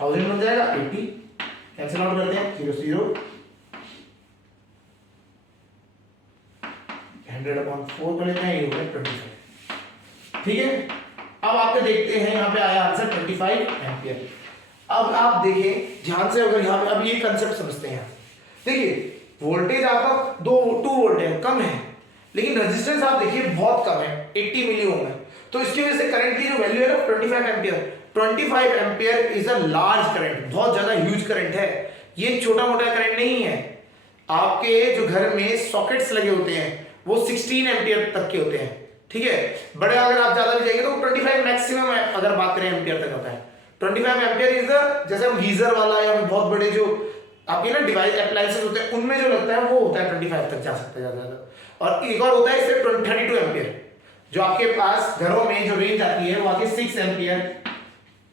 1000 बन जाएगा, 80 कैंसिल आउट करते हैं, 0 0, 100/4 कर लेते हैं, ये हो गया 25, ठीक है। अब आपके देखते हैं यहाँ पे आया आंसर 25 एम्पियर। अब आप देखें ध्यान से, अगर यहाँ पे अब ये कंसेप्ट समझते हैं, देखिए वोल्टेज आपका 2 वोल्ट है, कम है, लेकिन रेजिस्टेंस आप देखिए बहुत कम है, 80 मिली ओम है, तो इसकी वजह से करंट की जो वैल्यू है ना 25 ampere, 25 ampere is a large current, बहुत ज्यादा ह्यूज करंट है, ये छोटा मोटा करंट नहीं है। आपके जो घर में सॉकेट्स लगे होते हैं वो 16 एम्पियर तक के होते हैं, ठीक है। बड़े अगर आप ज्यादा भी जाएंगे तो 25 मैक्सिमम है, अगर बात करें एम्पियर तक होता है। 25 एम्पियर इज द, जैसे हम गीजर वाला या बहुत बड़े जो आपके ना डिवाइस अप्लायंसेस होते हैं उनमें जो लगता है वो होता है 25 तक जा सकता है ज्यादा। और एक और होता है इससे 32 एम्पियर, जो आपके पास घरों में जो रेंज आती है वो आती है 6 एम्पियर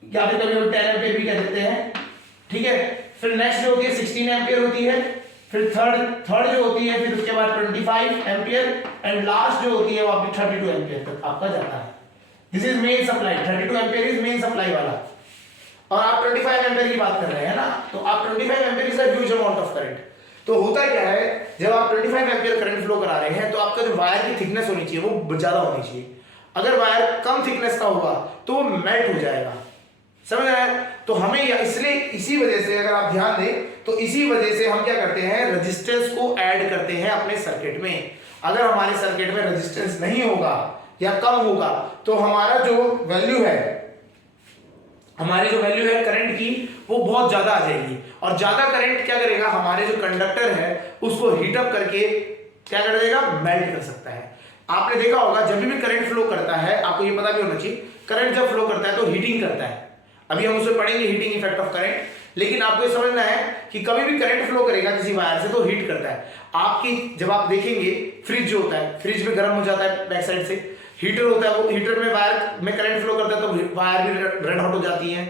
या फिर कभी 10 एम्पियर भी कह देते हैं, ठीक है। फिर नेक्स्ट जो होती है 16 एम्पियर होती है, फिर थर्ड जो होती है, फिर उसके बाद 25 एम्पियर एंड लास्ट जो होती है वो आपकी 32 एम्पियर तक आपका जाता है। This is main supply, 32 ampere is main supply वाला, और आप 25 एम्पियर की बात कर रहे हैं ना, तो आप 25 ampere is a huge amount of current. तो होता क्या है, जब आप 25 एम्पियर करंट फ्लो करा रहे हैं तो आपका जो वायर की थिकनेस होनी चाहिए वो ज्यादा होनी चाहिए। अगर वायर कम थिकनेस का होगा तो वो मेल्ट हो जाएगा, समझ आया। तो हमें इसलिए इसी वजह से अगर आप ध्यान दें तो इसी वजह से हम क्या करते हैं, रेजिस्टेंस को ऐड करते हैं अपने सर्किट में। अगर हमारे सर्किट में रेजिस्टेंस नहीं होगा या कम होगा तो हमारा जो वैल्यू है, हमारी जो वैल्यू है करंट की वो बहुत ज्यादा आ जाएगी, और ज्यादा करंट क्या करेगा, हमारे जो कंडक्टर है उसको हीट अप करके क्या कर देगा, मेल्ट कर सकता है। आपने देखा होगा जब भी करंट फ्लो करता है, आपको ये पता भी होना चाहिए, करंट जब फ्लो करता है तो हीटिंग करता है। अभी हम उसे पढ़ेंगे हीटिंग इफेक्ट ऑफ करंट, लेकिन आपको ये समझना है कि कभी भी करंट फ्लो करेगा किसी वायर से तो हीट करता है। आपकी जब आप देखेंगे फ्रिज जो होता है, फ्रिज में गर्म हो जाता है बैक साइड से, हीटर होता है, वो हीटर में वायर में करंट फ्लो करता है तो वायर भी रेड हॉट हो जाती है।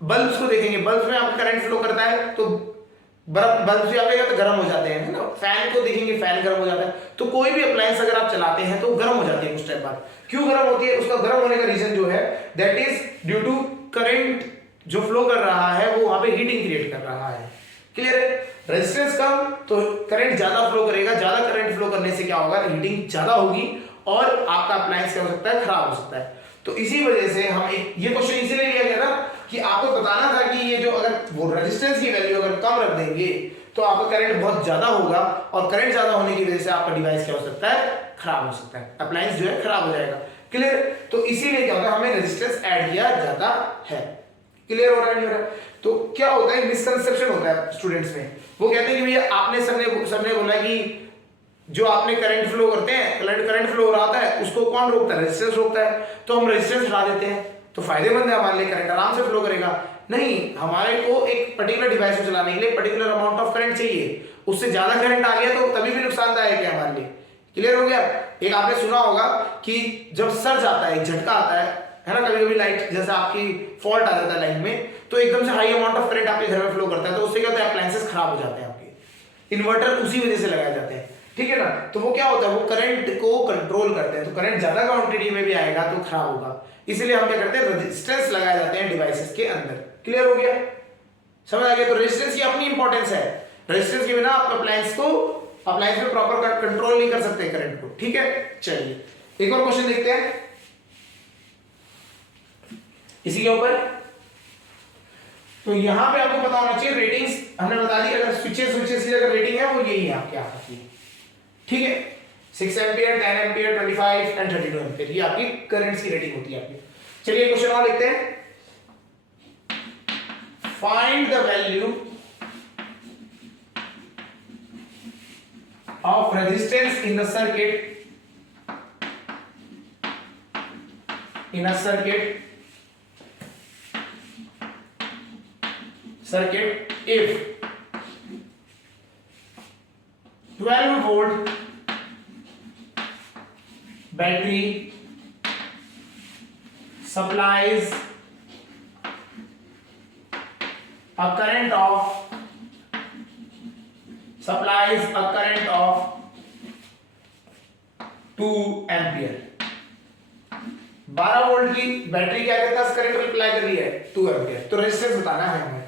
बल्ब्स को देखेंगे, बल्ब में आपका करंट फ्लो करता है तो बल्ब से आएगा तो गर्म हो जाते हैं, है ना। फैन को देखेंगे, फैन गर्म हो जाता है। तो कोई भी अप्लायंस अगर आप चलाते हैं तो गर्म हो जाती है कुछ टाइम बाद। क्यों गर्म होती है, उसका गर्म होने का रीजन जो है that is due to current जो फ्लो कर रहा है वो वहां पे हीटिंग क्रिएट कर रहा है। क्लियर है। रेजिस्टेंस कम तो करंट ज्यादा फ्लो करेगा, ज्यादा करंट फ्लो करने से क्या होगा, हीटिंग ज्यादा होगी और आपका अप्लायंस क्या हो सकता है, खराब हो सकता है। तो इसी वजह से हम ये क्वेश्चन इसीलिए लिया गया ना कि आपको बताना था कि ये जो अगर वो रेजिस्टेंस की वैल्यू अगर कम रख देंगे तो आपका करंट बहुत ज्यादा होगा, और करंट ज्यादा होने की वजह से आपका डिवाइस क्या हो सकता है, खराब हो सकता है, अप्लायंस जो है खराब हो जाएगा। क्लियर? तो इसीलिए क्या होता है, हमें रेजिस्टेंस ऐड किया जाता है। क्लियर हो रहा है नहीं हो रहा? तो क्या होता है, मिसकंसेप्शन होता है स्टूडेंट्स में। वो कहते हैं कि भैया आपने सबने बोला कि जो आपने करंट फ्लो करते हैं, करंट फ्लो हो रहा होता है उसको कौन रोकता है, रेजिस्टेंस रोकता है, तो हम रेजिस्टेंस हटा देते हैं तो फायदेमंद है हमारे लिए, करंट आराम से फ्लो करेगा। नहीं, हमारे को एक पर्टिकुलर डिवाइस को चलाने के लिए पर्टिकुलर अमाउंट ऑफ करंट चाहिए, उससे ज्यादा करंट आ गया तो तभी भी नुकसानदायक है हमारे लिए। क्लियर हो गया? एक आपने सुना होगा कि जब सर्ज आता है, एक झटका आता है ना, कभी कभी लाइट जैसे आपकी फॉल्ट आ जाता है लाइन में, तो एकदम से हाई अमाउंट ऑफ करंट आपके घर में फ्लो करता है, तो उससे क्या होता है, अप्लायंसेस खराब हो जाते हैं आपके, इन्वर्टर उसी वजह से लगाए जाते हैं। ठीक है ना? तो वो क्या होता है, वो करंट को कंट्रोल करते हैं, तो करंट ज्यादा क्वांटिटी में भी आएगा तो खराब होगा, इसलिए हम क्या करते हैं, रेजिस्टेंस लगाए जाते हैं डिवाइसेस के अंदर। क्लियर हो गया? समझ आ गया? तो रेजिस्टेंस की अपनी इंपॉर्टेंस है, रेजिस्टेंस के बिना आप अप्लायंस में प्रॉपर कंट्रोल नहीं कर सकते करंट को। ठीक है, चलिए एक और क्वेश्चन देखते हैं इसी के ऊपर। तो यहां पे आपको पता होना चाहिए रेटिंग्स, हमने बता दी अगर स्विचेस की अगर रेटिंग है वो यही है आपके यहाँ की। ठीक है, 6 एम्पियर, 10 एम्पियर, 25 एंड 32 एम्पियर, ये आपकी करंट्स की रेटिंग होती है आपकी। चलिए क्वेश्चन और लिखते हैं, find the value of resistance in a circuit if 12 volt battery supplies a current of 2 ampere. 12 volt की बैटरी क्या करता है, करंट अप्लाई कर रही है 2 एम्पियर, तो रेजिस्टेंस बताना है हमें।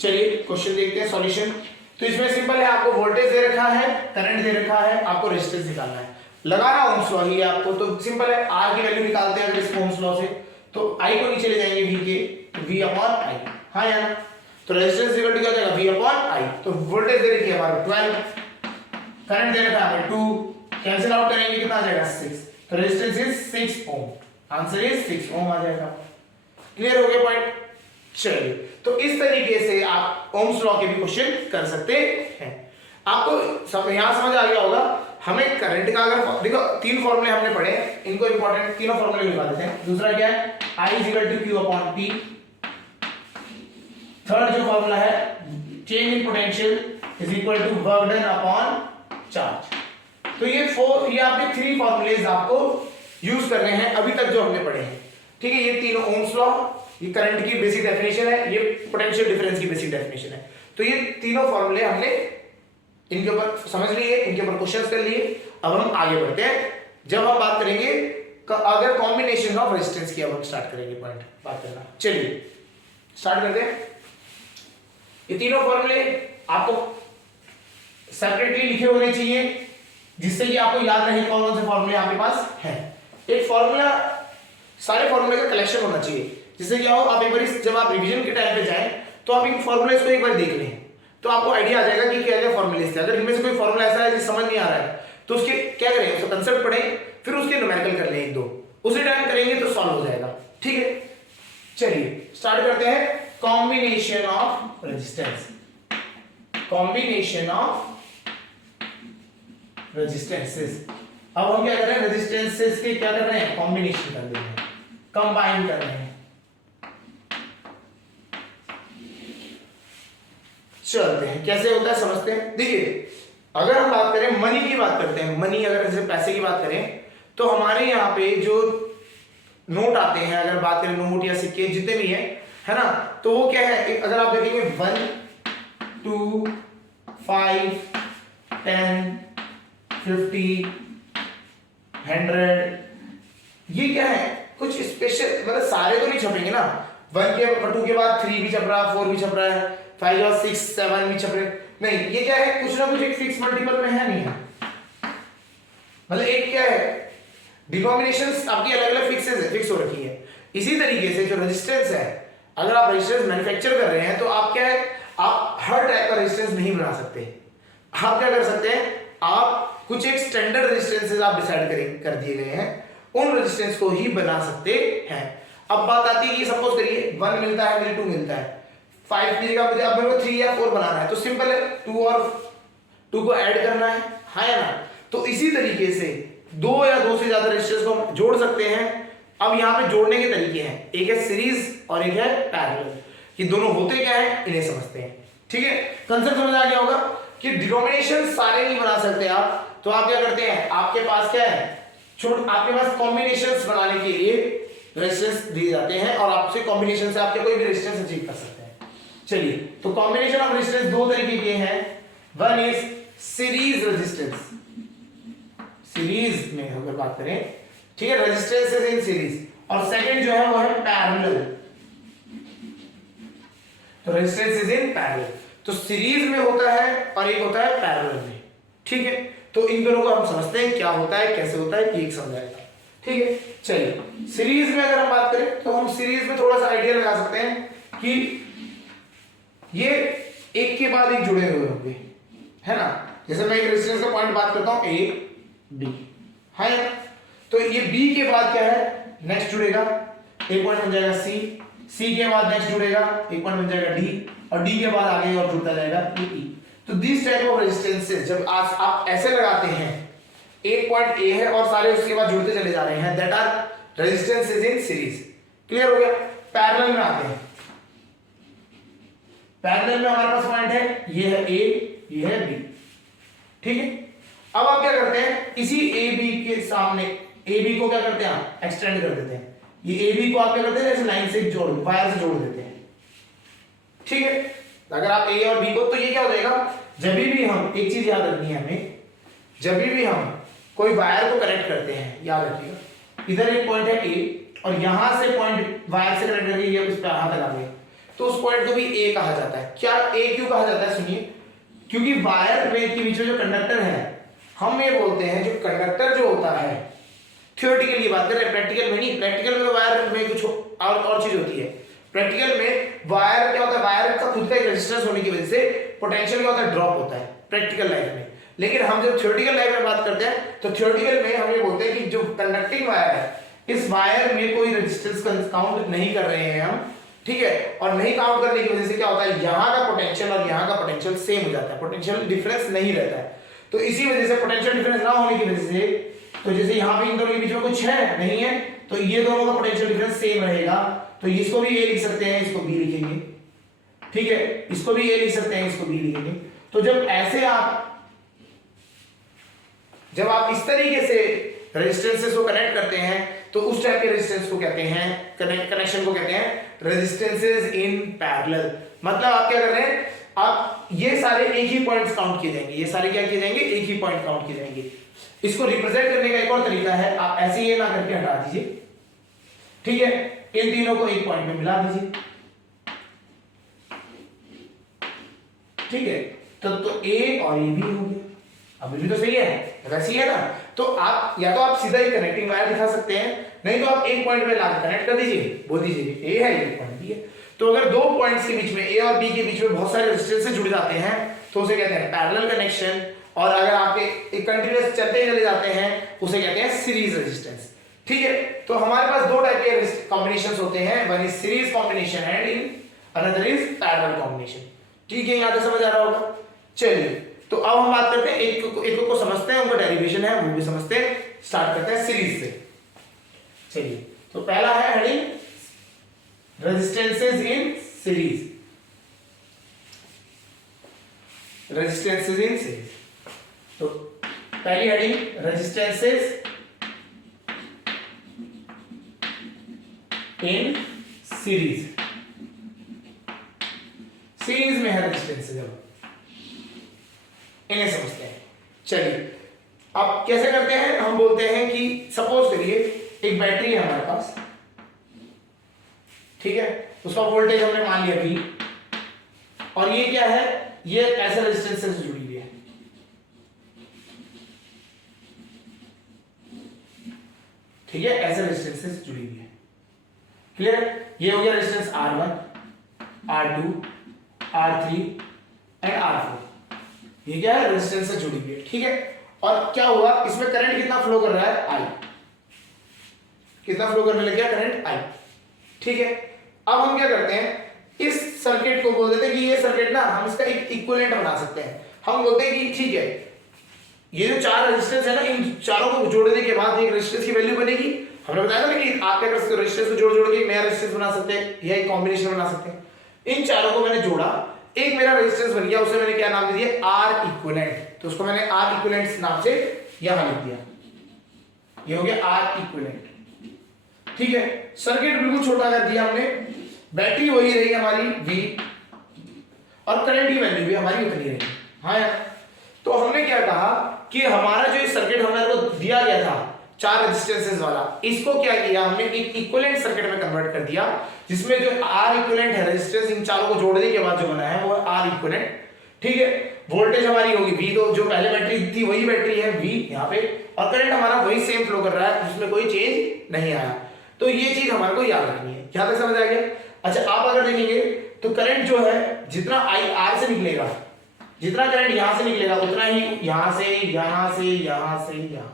चलिए क्वेश्चन देखते हैं सॉल्यूशन। तो इसमें सिंपल है, आपको वोल्टेज दे रखा है, करंट दे रखा है, आपको रेजिस्टेंस निकालना है, लगाना ओम्स लॉ ही है आपको। तो सिंपल है, आर की वैल्यू निकालते हैं अगर इस ओम्स लॉ से, तो आई को नीचे ले जाएंगे वी के, वी अपॉन आई। हाँ यार, तो रेजिस्टेंस इक्वल टू क्या हो जाएगा, वी अपॉन आई। तो वोल्टेज दे रखी है हमारा 12, करंट दे रखा है 2, कैंसिल आउट करेंगे कितना आ जाएगा 6, तो resistance is 6 ohm, answer is 6 ohm आ जाएगा। क्लियर हो गया पॉइंट? चलिए, तो इस तरीके से आप ओम्स लॉ के भी क्वेश्चन कर सकते हैं। आपको सब यहां समझ आ गया होगा। हमें करंट का अगर देखो 3 फॉर्मूले हमने पढ़े, इनको इंपॉर्टेंट तीनों फॉर्मूले लिखा देते हैं। दूसरा क्या है, I = Q upon P। Third जो फॉर्मूला है, change in potential is equal to work done upon charge. तो ये आपके 3 फॉर्मूलेज आपको यूज करने हैं अभी तक जो हमने पढ़े हैं। ठीक है, ये तीनों ओम्स लॉ, ये करंट की बेसिक डेफिनेशन है, ये पोटेंशियल डिफरेंस की बेसिक डेफिनेशन है। तो ये तीनों फॉर्मूले हमने इनके ऊपर समझ लिए, इनके ऊपर क्वेश्चंस कर लिए। अब हम आगे बढ़ते हैं, जब हम बात करेंगे अगर कॉम्बिनेशन ऑफ रेजिस्टेंस की, अब हम स्टार्ट करेंगे पॉइंट बात करना। चलिए स्टार्ट करते हैं। ये तीनों फॉर्मूले आपको सेपरेटली लिखे होने चाहिए, जिससे कि आपको याद रहे कौन कौन से फॉर्मूले आपके पास हैं। एक फॉर्मूला, सारे फॉर्मूले का कलेक्शन होना चाहिए, जिससे क्या हो, आप एक बार जब आप रिवीजन के टाइम पे जाएं तो आप इन फॉर्मूलेस को एक बार देख लें, तो आपको आइडिया आ जाएगा कि क्या क्या फॉर्मूलेस थे। अगर इनमें से कोई फॉर्मूला ऐसा है जिसे समझ नहीं आ रहा है, तो उसके क्या करें, उसका कंसेप्ट पढ़ें, फिर उसके न्यूमेरिकल कर लें 1-2, उसी टाइम करेंगे तो सॉल्व हो जाएगा। ठीक है, चलिए स्टार्ट करते हैं। Combination of resistance, combination of resistances. अब हम क्या कर रहे हैं, रेजिस्टेंसेस के क्या कर रहे हैं, कॉम्बिनेशन कर रहे हैं, कंबाइन कर रहे हैं। चलते हैं कैसे होता है समझते हैं। देखिए, अगर हम बात करें मनी की, बात करते हैं मनी, अगर जैसे पैसे की बात करें, तो हमारे यहाँ पे जो नोट आते हैं, अगर बात करें नोट या सिक्के जितने भी हैं, है ना, तो वो क्या है, अगर आप देखेंगे 1, 2, 5, 10, 50, 100, ये क्या है, कुछ स्पेशल, मतलब सारे तो नहीं छपेंगे ना। 1 के 2 के बाद 3 भी छप रहा, 4 भी छप रहा है, 5 के बाद 6, 7 भी छप रहे, नहीं, ये क्या है, कुछ ना कुछ एक फिक्स मल्टीपल में है, नहीं है। मतलब एक क्या है, डिनोमिनेशंस आपकी अलग अलग फिक्स हो रखी है। इसी तरीके से जो रेजिस्टेंस है, अगर आप रेजिस्टेंस मैन्युफैक्चर कर रहे हैं तो आप क्या है, आप हर टाइप का रेजिस्टेंस नहीं बना सकते। आप क्या कर सकते हैं, आप कुछ एक स्टैंडर्ड रेजिस्टेंसेस आप डिसाइड कर दिए गए हैं, उन रेजिस्टेंस को ही बना सकते हैं। अब बात आती है कि सपोज करिए 1 मिलता है, मुझे 2 मिलता है, 5 की जगह मुझे अब मेरे को 3 या 4 बनाना है, तो सिंपल है, 2 और 2 को ऐड करना है या ना। तो इसी तरीके से 2 या 2 से ज्यादा रेजिस्टेंस को हम जोड़ सकते हैं। अब यहाँ पे जोड़ने के तरीके हैं, एक है सीरीज और एक है पैरेलल। ये दोनों होते क्या है, इन्हें समझते हैं। ठीक है, कंसेप्ट समझ आ गया होगा कि डिनोमिनेशन सारे नहीं बना सकते आप, तो आप क्या करते हैं, आपके पास क्या है, आपके पास कॉम्बिनेशंस बनाने के लिए रेजिस्टेंस दिए जाते हैं और आपसे कॉम्बिनेशन से आप कोई भी रेजिस्टेंस अचीव कर सकते हैं। चलिए, तो कॉम्बिनेशन ऑफ रेजिस्टेंस दो तरीके के हैं। One is series resistance, series में अगर बात करें, ठीक है, रेजिस्टेंस इन सीरीज, और सेकंड जो है वो है पैरेलल, तो रेजिस्टेंस इज इन पैरेलल। तो सीरीज में होता है और एक होता है पैरेलल में। ठीक है, तो इन दोनों को हम समझते हैं क्या होता है, कैसे होता है, ये समझाएगा। ठीक है, चलिए सीरीज में अगर हम बात करें तो हम सीरीज में थोड़ा सा आइडिया लगा सकते हैं कि ये एक के बाद एक जुड़े हुए होंगे, है ना। जैसे मैं एक रेजिस्टेंस का पॉइंट बात करता हूं ए बी, है, तो ये बी के बाद क्या है, नेक्स्ट जुड़ेगा, एक पॉइंट बन जाएगा सी, सी के बाद नेक्स्ट जुड़ेगा, एक पॉइंट बन जाएगा डी, और डी के बाद आगे और जुड़ता जाएगा ई। तो दिस टाइप ऑफ रेजिस्टेंसेस जब आप ऐसे लगाते हैं, एक पॉइंट ए है और सारे उसके बाद जुड़ते चले जा रहे हैं, that are resistances in series. Clear हो गया। पैरेलल में आते हैं, पैरेलल में हमारे पास पॉइंट है, ये है ए, ये है बी। ठीक है, अब आप क्या करते हैं, इसी ए बी के सामने ए बी को क्या करते हैं, आप एक्सटेंड कर देते हैं। ये ए बी को आप क्या करते हैं, ऐसे लाइन से जोड़, वायर से जोड़ देते हैं। ठीक है, अगर आप ए और बी को, तो ये क्या हो जाएगा, जब भी हम, एक चीज याद रखनी है हमें, जब भी हम कोई वायर को कनेक्ट करते हैं, याद रखिएगा, इधर एक पॉइंट है ए और यहां से पॉइंट वायर से कनेक्ट करके ये इस पे हाथ लगा दें, तो उस पॉइंट को भी ए कहा जाता है। क्या ए क्यों कहा जाता है, सुनिए, क्योंकि वायर में के बीच में जो कंडक्टर है, हम ये बोलते हैं जो कंडक्टर जो होता है, थियोरेटिकली बात कर रहे हैं, प्रैक्टिकल में नहीं। प्रैक्टिकल में तो वायर में कुछ और चीज होती है। प्रैक्टिकल में वायर क्या होता है, वायर का खुद का एक रेजिस्टेंस होने की वजह से पोटेंशियल क्या होता है, ड्रॉप होता है प्रैक्टिकल लाइफ में। लेकिन हम जब थ्योरेटिकल लाइफ में बात करते हैं, तो थ्योरेटिकल में हम ये बोलते हैं कि जो कंडक्टिंग वायर है, इस वायर में कोई रेजिस्टेंस काउंट नहीं कर रहे हैं हम, ठीक है, और नहीं काउंट करने की वजह से क्या होता है, यहाँ का पोटेंशियल और यहाँ का पोटेंशियल सेम हो जाता है, पोटेंशियल डिफरेंस नहीं रहता है। तो इसी वजह से पोटेंशियल डिफरेंस ना होने की वजह से, तो जैसे यहाँ पे इन दोनों के बीच में कुछ है नहीं है, तो ये दोनों का पोटेंशियल डिफरेंस सेम रहेगा। तो इसको भी ए लिख सकते हैं, इसको बी लिखेंगे, ठीक है, इसको भी ए लिख सकते हैं, इसको बी लिखेंगे। तो जब आप इस तरीके से रेजिस्टेंसेस को कनेक्ट करते हैं, तो उस टाइप के रेजिस्टेंस को कहते हैं, कनेक्शन को कहते हैं रेजिस्टेंसेस इन पैरेलल। मतलब आप क्या कर रहे हैं, आप ये सारे एक ही पॉइंट्स काउंट किए जाएंगे, ये सारे क्या किए जाएंगे, एक ही पॉइंट काउंट किए जाएंगे। इसको रिप्रेजेंट करने का एक और तरीका है, आप ऐसे ये ना करके हटा दीजिए, ठीक है, इन तीनों को एक पॉइंट में मिला दीजिए, ठीक है, तो ए और ए भी हो गया। अब भी तो सही है, वैसी है ना। तो आप या तो आप सीधा ही कनेक्टिंग वायर दिखा सकते हैं, नहीं तो आप एक पॉइंट पे लाकर कनेक्ट कर दीजिए, बोल दीजिए ए है, ये पॉइंट बी है। तो अगर दो पॉइंट्स के बीच में, ए और बी के बीच में बहुत सारे रेजिस्टेंस जुड़ जाते हैं, तो उसे कहते हैं पैरेलल कनेक्शन। और अगर आपके एक कंटीन्यूअस चलते चले जाते हैं, उसे कहते हैं सीरीज रेजिस्टेंस। ठीक है, तो हमारे पास दो टाइप के कॉम्बिनेशंस होते हैं, one is series combination and in another is parallel combination. ठीक है, यहां तक समझ आ रहा होगा। चलिए, तो अब हम बात करते हैं, एक को समझते हैं, उनका डेरिवेशन है वो भी समझते हैं। स्टार्ट करते हैं सीरीज से। चलिए, तो पहला है heading resistances in series, resistances in series. तो पहली heading resistances in series, series में है रेजिस्टेंसेस, अब इन्हें समझते हैं। चलिए, अब कैसे करते हैं, हम बोलते हैं कि सपोज करिए एक बैटरी है हमारे पास, ठीक है, उसका वोल्टेज हमने मान लिया V, और ये क्या है, ये ऐसे रेजिस्टेंस से जुड़ी हुई है। ठीक है, ऐसे रेजिस्टेंस से जुड़ी हुई है। क्लियर? ये हो गया resistance R1, R2, R3 and R4। ये क्या है? रेजिस्टेंस से जुड़ी हुई है। ठीक है, और क्या हुआ इसमें? करंट कितना फ्लो कर रहा है? I। कितना फ्लो करने लग गया? Current I। ठीक है, अब हम क्या करते हैं, इस सर्किट को बोल देते हैं कि ये सर्किट ना हम इसका एक इक्विवेलेंट बना सकते हैं। हम बोलते हैं कि ठीक है, ये जो चार रेजिस्टेंस है ना, इन चारों को जोड़ने के बाद एक रेजिस्टेंस की वैल्यू बनेगी। हमने बताया था कि आप क्या कर सकते हो, रेजिस्टेंस को जोड़ जोड़ के एक नया रेजिस्टेंस बना सकते हैं या एक कॉम्बिनेशन बना सकते हैं। इन चारों को मैंने जोड़ा, एक मेरा रेजिस्टेंस बन गया, उसे मैंने क्या नाम दे दिया? R equivalent. तो उसको मैंने आर इक्विवेलेंट नाम से यहां लिख दिया। ये हो गया आर इक्विवेलेंट। ठीक है, सर्किट बिल्कुल छोटा कर दिया हमने, बैटरी वही रही हमारी V और करंट की वैल्यू भी हमारी उतनी रही। हाँ यार, तो हमने क्या कहा कि हमारा जो ये सर्किट हमारे को दिया गया था चार रेजिस्टेंसेस वाला, इसको क्या किया हमने? एक इक्विवेलेंट सर्किट में कन्वर्ट कर दिया, जिसमें जो आर इक्विवेलेंट है रेजिस्टेंस इन चारों को जोड़ने के बाद जो बना है वो आर इक्विवेलेंट। ठीक है, वोल्टेज हमारी होगी V, तो जो पहले बैटरी थी वही बैटरी है V यहाँ पे, और करंट हमारा वही सेम फ्लो कर रहा है, जिसमें कोई चेंज नहीं आया। तो ये चीज हमारे को याद रखनी है। यहां तक समझ आ गया? अच्छा, आप अगर देखेंगे तो करंट जो है जितना आई आर से निकलेगा, जितना करंट यहां से निकलेगा उतना ही यहां से, यहां से, यहां से, यहां।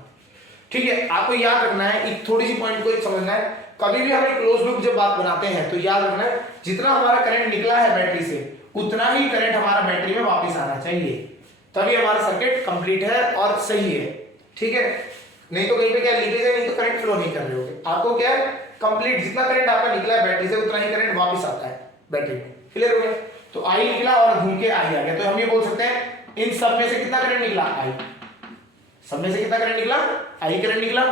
ठीक है, आपको याद रखना है, एक थोड़ी सी पॉइंट को समझना है। कभी भी हमें क्लोज लूप जब बात बनाते हैं तो याद रखना है, जितना हमारा करंट निकला है बैटरी से उतना ही करंट हमारा बैटरी में वापस आना चाहिए, तभी हमारा सर्किट कंप्लीट है और सही है। ठीक है, नहीं तो कहीं पे क्या लीकेज है, नहीं तो करंट फ्लो नहीं कर रहे होगे। आपको क्या है, कंप्लीट जितना करंट आपका निकला है बैटरी से उतना ही करंट वापस आता है बैटरी में। क्लियर हो गया? तो आई निकला और घूम के आई आ गया, तो हम ये बोल सकते हैं इन सब में से कितना करंट निकला? आई। सब में से कितना करंट निकला? आई करंट निकला।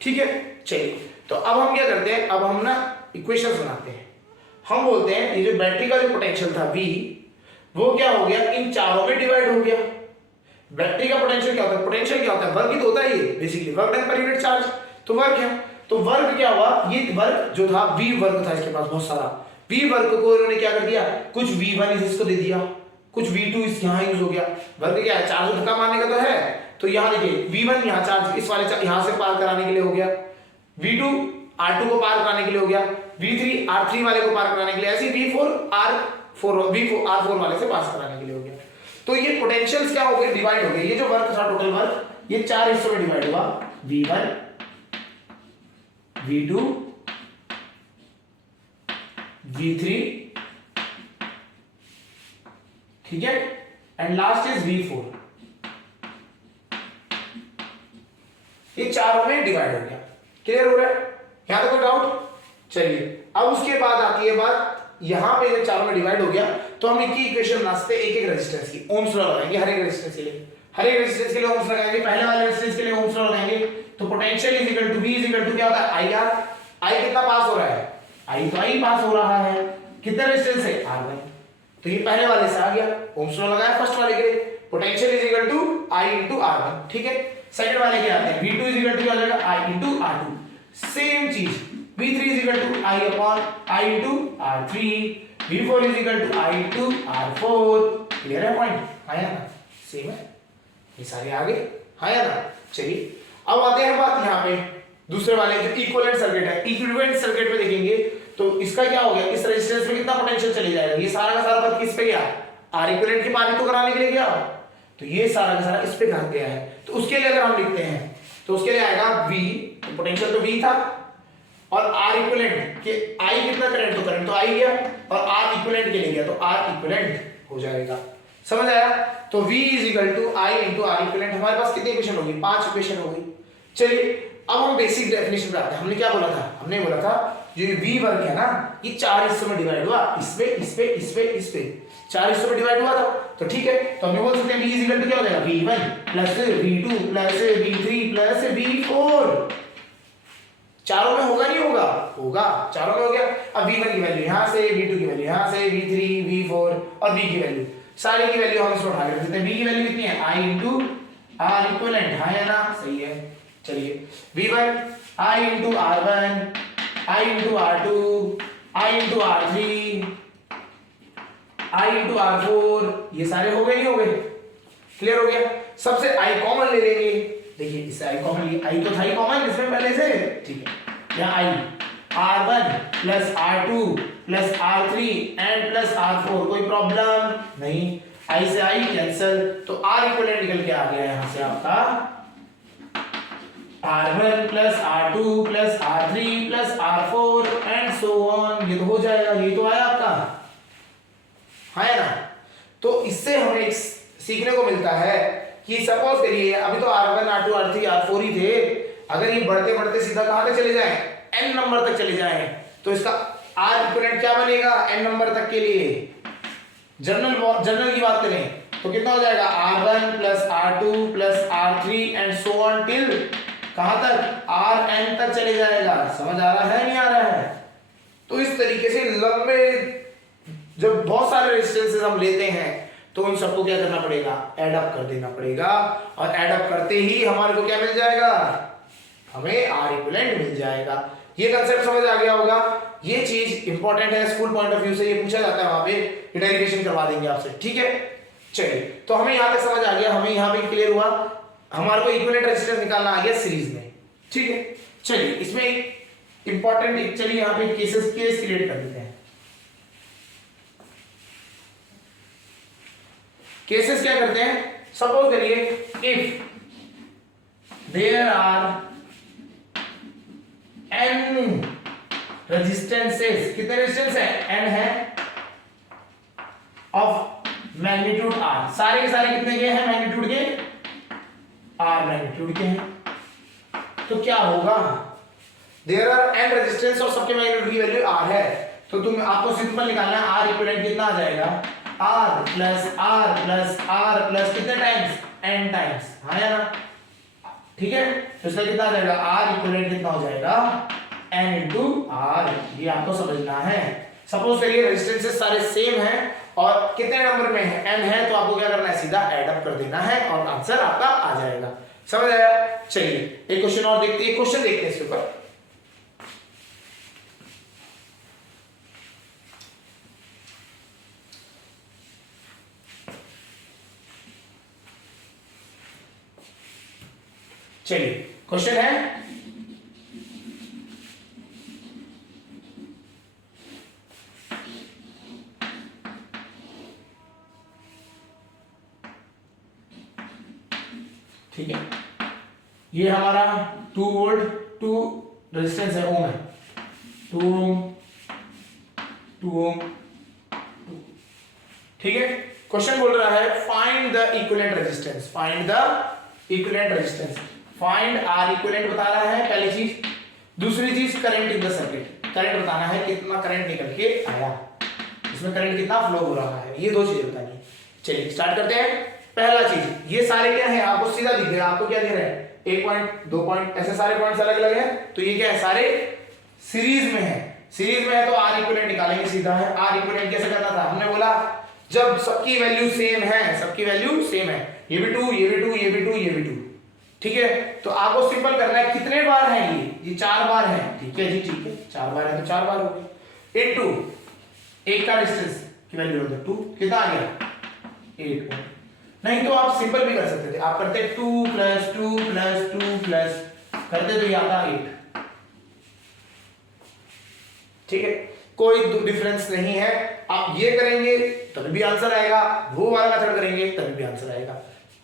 ठीक है, चलिए, तो अब हम क्या करते हैं, अब हम ना इक्वेशंस बनाते हैं। हम बोलते हैं ये जो बैटरी का जो पोटेंशियल था V, वो क्या हो गया? इन चारों में डिवाइड हो गया। बैटरी का पोटेंशियल क्या होता है? पोटेंशियल क्या होता है? वर्क ही तो होता है, ये basically work done per unit charge. तो वर्क है, तो वर्क क्या हुआ? ये वर्क जो था V वर्क था इसके पास बहुत सारा, V वर्क को इन्होंने क्या कर दिया? कुछ V1 इसको दे दिया, कुछ V2 इस यहां यूज हो गया। वर्क क्या है? चार्ज धक्का मारने का तो है, तो यहां देखिए V1 यहां चार्ज इस वाले यहां से पार कराने के लिए हो गया, V2 R2 को पार कराने के लिए हो गया, V3 R3 वाले को पार कराने के लिए, ऐसे V4 R4 वाले से पास कराने के लिए हो गया। तो ये पोटेंशियल्स क्या हो गए? डिवाइड हो गए। ये जो वर्क था टोटल वर्क, ये चार हिस्सों में डिवाइड हुआ, V1 V2 V3, ठीक है, एंड लास्ट इज V4। ये चारों में डिवाइड हो गया। क्लियर हो रहा है? यहां तक कोई डाउट? चलिए, अब उसके बाद आती है बात, यहां पे जब चारों में डिवाइड हो गया तो हम एक ही इक्वेशन बना सकते हैं एक एक रेजिस्टेंस की। ओम्स लॉ लगाएंगे हर एक रेजिस्टेंस के लिए, हर एक रेजिस्टेंस के लिए ओम्स लगाएंगे। पहले वाले रेजिस्टेंस के लिए ओम्स लॉ लगाएंगे, तो potential is equal to V is equal to क्या होता है? IR। आई कितना पास हो रहा है? आई तो आई पास हो रहा है। कितना रेजिस्टेंस है? R1। तो ये पहले वाले से आ गया, ओम्स लॉ लगाया फर्स्ट वाले के लिए, potential is equal to I into R1। ठीक है, सेकंड वाले के आते हैं, V2 इज इक्वल टू क्या हो जाएगा? I into R2। सेम चीज, V3 is equal to I upon I into R3, V4 is equal to I into R4। Clear है पॉइंट? हाँ या ना? सेम है, ये सारे आ गए। हाँ या ना? चलिए, अब आते हैं बात यहाँ पे दूसरे वाले जो इक्विवेलेंट सर्किट है। इक्विवेलेंट सर्किट में देखेंगे तो इसका क्या हो गया? इस रेजिस्टेंस में कितना पोटेंशियल चली जाएगा? ये सारा का सारा वर्क किस पे गया? आर इक्विवेलेंट की पारी तो कराने के लिए गया, तो ये सारा का सारा इस पे कर गया है। तो उसके लिए अगर हम लिखते हैं तो उसके लिए आएगा V, तो पोटेंशियल तो V था, और R इक्विवेलेंट के I कितना करंट, तो करंट तो I गया, और R इक्विवेलेंट के लिए गया तो R इक्विवेलेंट हो जाएगा। समझ आया? तो V is equal to I into R equivalent. हमारे पास कितनी इक्वेशन होगी? 5 इक्वेशन हो गई। चलिए, अब हम बेसिक डेफिनेशन पे आते हैं। हमने क्या बोला था? हमने बोला था जो V वर्क है ना, ये चार हिस्सों में डिवाइड हुआ, इस पे, इस पे, इस पे, इस पे, चार हिस्सों में डिवाइड हुआ था। तो ठीक है, तो हम बोल सकते हैं V इज इक्वल टू क्या हो जाएगा? V1 plus V2 plus V3 plus V4। चारों में होगा नहीं होगा? होगा, चारों में हो गया। अब V1 की वैल्यू यहां से, V2 की वैल्यू यहां से, V3 V4 और V की वैल्यू, सारी की वैल्यू हम इसमें उठा के रख देते हैं। V की वैल्यू कितनी है? I into R equivalent. हाँ या ना? सही है। चलिए, V1 I into R1, I into R2, I into R3, I into R4, ये सारे हो गए नहीं हो गए? क्लियर हो गया? सबसे I कॉमन ले लेंगे, देखिए इससे आई कॉमन लिया, आई तो था ही कॉमन इसमें पहले से, ठीक है। यहाँ आई R1 plus R2 plus R3 and plus R4, कोई प्रॉब्लम नहीं, आई से आई कैंसल, तो R इक्विवेलेंट निकल के आ गया यहाँ से आपका R1 plus R2 plus R3 plus R4 and so on, ये तो हो जाएगा, ये तो आया आपका, है ना। तो इससे हमें एक सीखने को मिलता है कि सपोज करिए अभी तो R1 R2 R3 R4 ही थे, अगर ये बढ़ते बढ़ते सीधा कहां तक चले जाएं, n नंबर तक चले जाएं, तो इसका R इक्विवेलेंट क्या बनेगा n नंबर तक के लिए। जनरल की बात करें तो कितना हो जाएगा R1 plus R2 plus R3 and so on till कहां तक, Rn तक चले जाएगा। समझ आ रहा है नहीं आ रहा है। तो इस तरीके से लंबे जब बहुत सारे रेजिस्टेंसेस हम लेते हैं तो उन सबको क्या करना पड़ेगा, ऐड अप कर देना पड़ेगा, और ऐड अप करते ही हमारे को क्या मिल जाएगा, हमें R इक्विवेलेंट मिल जाएगा। ये कंसेप्ट समझ आ गया होगा। ये चीज इंपॉर्टेंट है, स्कूल पॉइंट ऑफ व्यू से ये पूछा जाता है, वहां पे डेरिवेशन करवा देंगे आपसे, ठीक है। चलिए तो हमें यहां तक समझ आ गया, हमें यहां पे क्लियर हुआ, हमारे को इक्विवेलेंट रेजिस्टेंस निकालना आ गया सीरीज में, ठीक है। चलिए इसमें एक इंपॉर्टेंट, चलिए यहां पे केस क्रिएट कर देते हैं। केसेस क्या करते हैं, सपोज करिए if there are n resistances, कितने रेजिस्टेंस है, n है, ऑफ मैग्नीट्यूड r, सारे के सारे कितने के हैं मैग्नीट्यूड के, r मैग्नीट्यूड के हैं, तो क्या होगा, देयर आर n रेजिस्टेंस और सबके मैग्नीट्यूड की वैल्यू r है, तो तुम आपको सिंपल निकालना है r इक्विवेलेंट कितना आ जाएगा, r प्लस कितने टाइम्स, n टाइम्स, हाँ या ना, ठीक है। तो इसका कितना आ जाएगा, r इक्विवेलेंट कितना हो जाएगा, n इंटू r, ये आपको समझना है। सपोज करिए रेजिस्टेंसेस सारे सेम हैं और कितने नंबर में है, n है, तो आपको क्या करना है, सीधा ऐड अप कर देना है और आंसर आपका आ जाएगा। समझ आया। चलिए एक क्वेश्चन और देखते हैं, एक क्वेश्चन देखते हैं इसके ऊपर। चलिए क्वेश्चन है, ठीक है, ये हमारा 2 वोल्ट 2 रेजिस्टेंस है, ओम है, 2 ओम 2 ओम, ठीक है। क्वेश्चन बोल रहा है find the equivalent resistance, find the equivalent resistance, find R equivalent बता रहा है पहली चीज, दूसरी चीज current in the circuit, current बताना है कितना करंट निकल के आया, इसमें करंट कितना फ्लो हो रहा है, ये दो चीजें बतानी है। चलिए स्टार्ट करते हैं। पहला चीज, ये सारे क्या है, आपको सीधा दिख रहा है, आपको क्या दिख रहा है, 1 पॉइंट 2 पॉइंट ऐसे सारे पॉइंट्स अलग अलग हैं, तो ये क्या है, सारे सीरीज में है, सीरीज में है तो R इक्विवेलेंट निकालेंगे, सीधा है। R इक्विवेलेंट कैसे करना था, हमने बोला जब सबकी वैल्यू सेम है, सबकी वैल्यू सेम है, ये भी 2 ये भी 2 ये भी 2 ये भी 2, ठीक है। तो आपको सिंपल करना है, कितने बार है ये 4 बार है, ठीक है जी, ठीक है, 4 बार है तो 4 बार हो गए, इनटू एक का डिस्टेंस की वैल्यू होता है 2, कितना आ गया 8 ओम। नहीं तो आप सिंपल भी कर सकते थे, आप करते 2 प्लस 2 प्लस 2 प्लस करते तो ये आता 8, ठीक है, कोई डिफरेंस नहीं है। आप ये करेंगे तभी भी आंसर आएगा, वो वाला मेथड करेंगे तभी भी आंसर आएगा,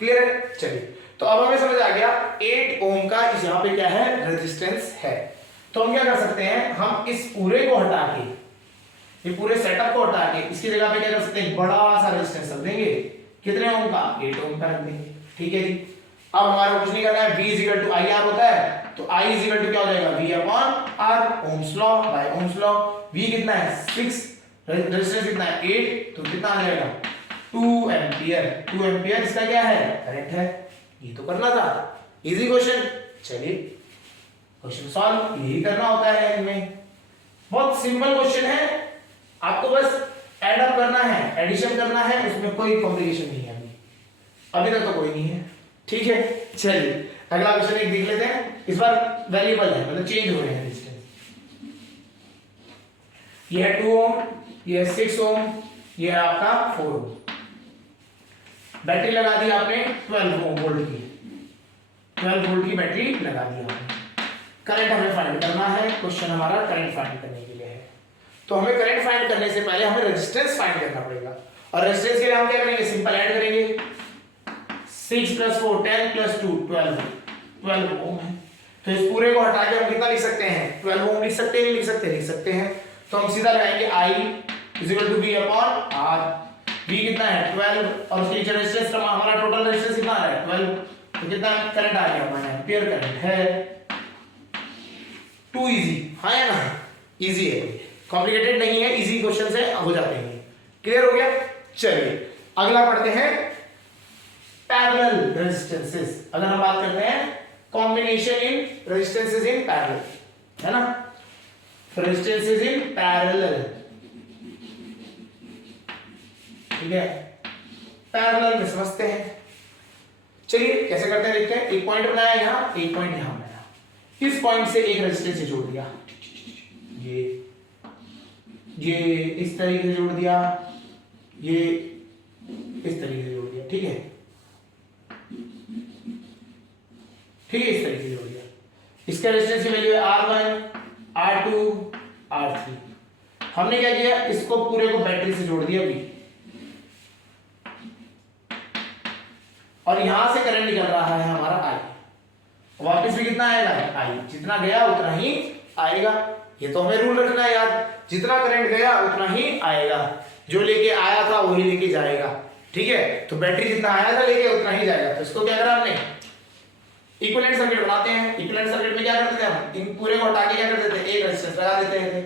क्लियर है। चलिए तो अब हमें समझ आ गया 8 ओम का इस यहाँ पे क्या है, रेजिस्टेंस है। तो हम क्या कर सकते हैं, हम इस पूरे को हटा के, ये पूरे सेटअप को हटा के इसकी जगह पे क्या कर सकते हैं, बड़ा सा रेजिस्टेंस रख देंगे, कितने ओम का, 8 ओम का रख देंगे, ठीक है जी। अब हमारा कुछ नहीं करना है, V इक्वल टू IR होता है, तो I इक्वल टू क्या हो जाएगा, V upon R, Ohm's law by ohms law. V कितना है 6, रेजिस्टेंस कितना है 8, तो कितना आ जाएगा 2 एम्पियर, 2 एम्पियर इसका क्या है, करंट है। ये तो करना था, इजी क्वेश्चन। चलिए क्वेश्चन सॉल्व, यही करना होता है इनमें, बहुत सिंपल क्वेश्चन है, आपको बस ऐड अप करना है, एडिशन करना है, उसमें कोई कॉम्प्लिकेशन नहीं है अभी तक तो कोई नहीं है, ठीक है। चलिए अगला क्वेश्चन एक देख लेते हैं, इस बार वेरिएबल है, मतलब चेंज हो रहे हैं रेजिस्टेंस। ये है 2 ओम, ये है 6 ओम, ये है आपका 4 ओम। बैटरी लगा दी आपने 12 वोल्ट की, 12 वोल्ट की बैटरी लगा दी हमने। करंट हमें फाइंड करना है, क्वेश्चन हमारा करंट फाइंड करने के लिए है। तो हमें करंट फाइंड करने से पहले हमें रेजिस्टेंस फाइंड करना पड़ेगा, और रेजिस्टेंस के लिए हम क्या करेंगे, सिंपल ऐड करेंगे। 6 + 4 10 + 2 12 ओम है। तो इस पूरे को हटा के हम कितना लिख सकते हैं, 12 ओम लिख सकते हैं, लिख सकते हैं। तो हम सीधा लगाएंगे I = V/R। V कितना है 12, और उसके रेजिस्टेंस हमारा टोटल रेजिस्टेंस कितना है 12। तो कितना करंट आ गया हमारा, एंपियर करंट है। टू इजी, हाँ या ना, इजी है, कॉम्प्लिकेटेड नहीं है, इजी क्वेश्चन से हो जाते हैं। क्लियर हो गया। चलिए अगला पढ़ते हैं पैरेलल रेजिस्टेंसेस। अगर हम बात करते हैं combination in resistances in parallel, है ना, रेजिस्टेंसेस इन पैरेलल, ठीक है, पैरेलल में समझते हैं। चलिए कैसे करते हैं देखते हैं। एक पॉइंट बनाया यहां, एक पॉइंट यहां बनाया, इस पॉइंट से एक रेजिस्टेंस से जोड़ दिया, ये इस तरीके से जोड़ दिया, ये इस तरीके से जोड़ दिया, ठीक है, इस तरीके से जोड़ दिया। इसका रेजिस्टेंस की वैल्यू है R1 R2 R3। हमने क्या किया, इसको पूरे को बैटरी से जोड़ दिया V, और यहां से करंट निकल रहा है हमारा I। वापस भी कितना आएगा I, जितना गया उतना ही आएगा। ये तो हमें रूल रखना है याद, जितना करंट गया उतना ही आएगा, जो लेके आया था वही लेके जाएगा, ठीक है। तो बैटरी जितना आया था लेके उतना ही जाएगा। तो इसको क्या करा हमने, इक्विवेलेंट सर्किट बनाते हैं। इक्विवेलेंट सर्किट में क्या करते थे हम, इन पूरे को हटा के क्या करते थे, एक रेजिस्टेंस लगा देते थे,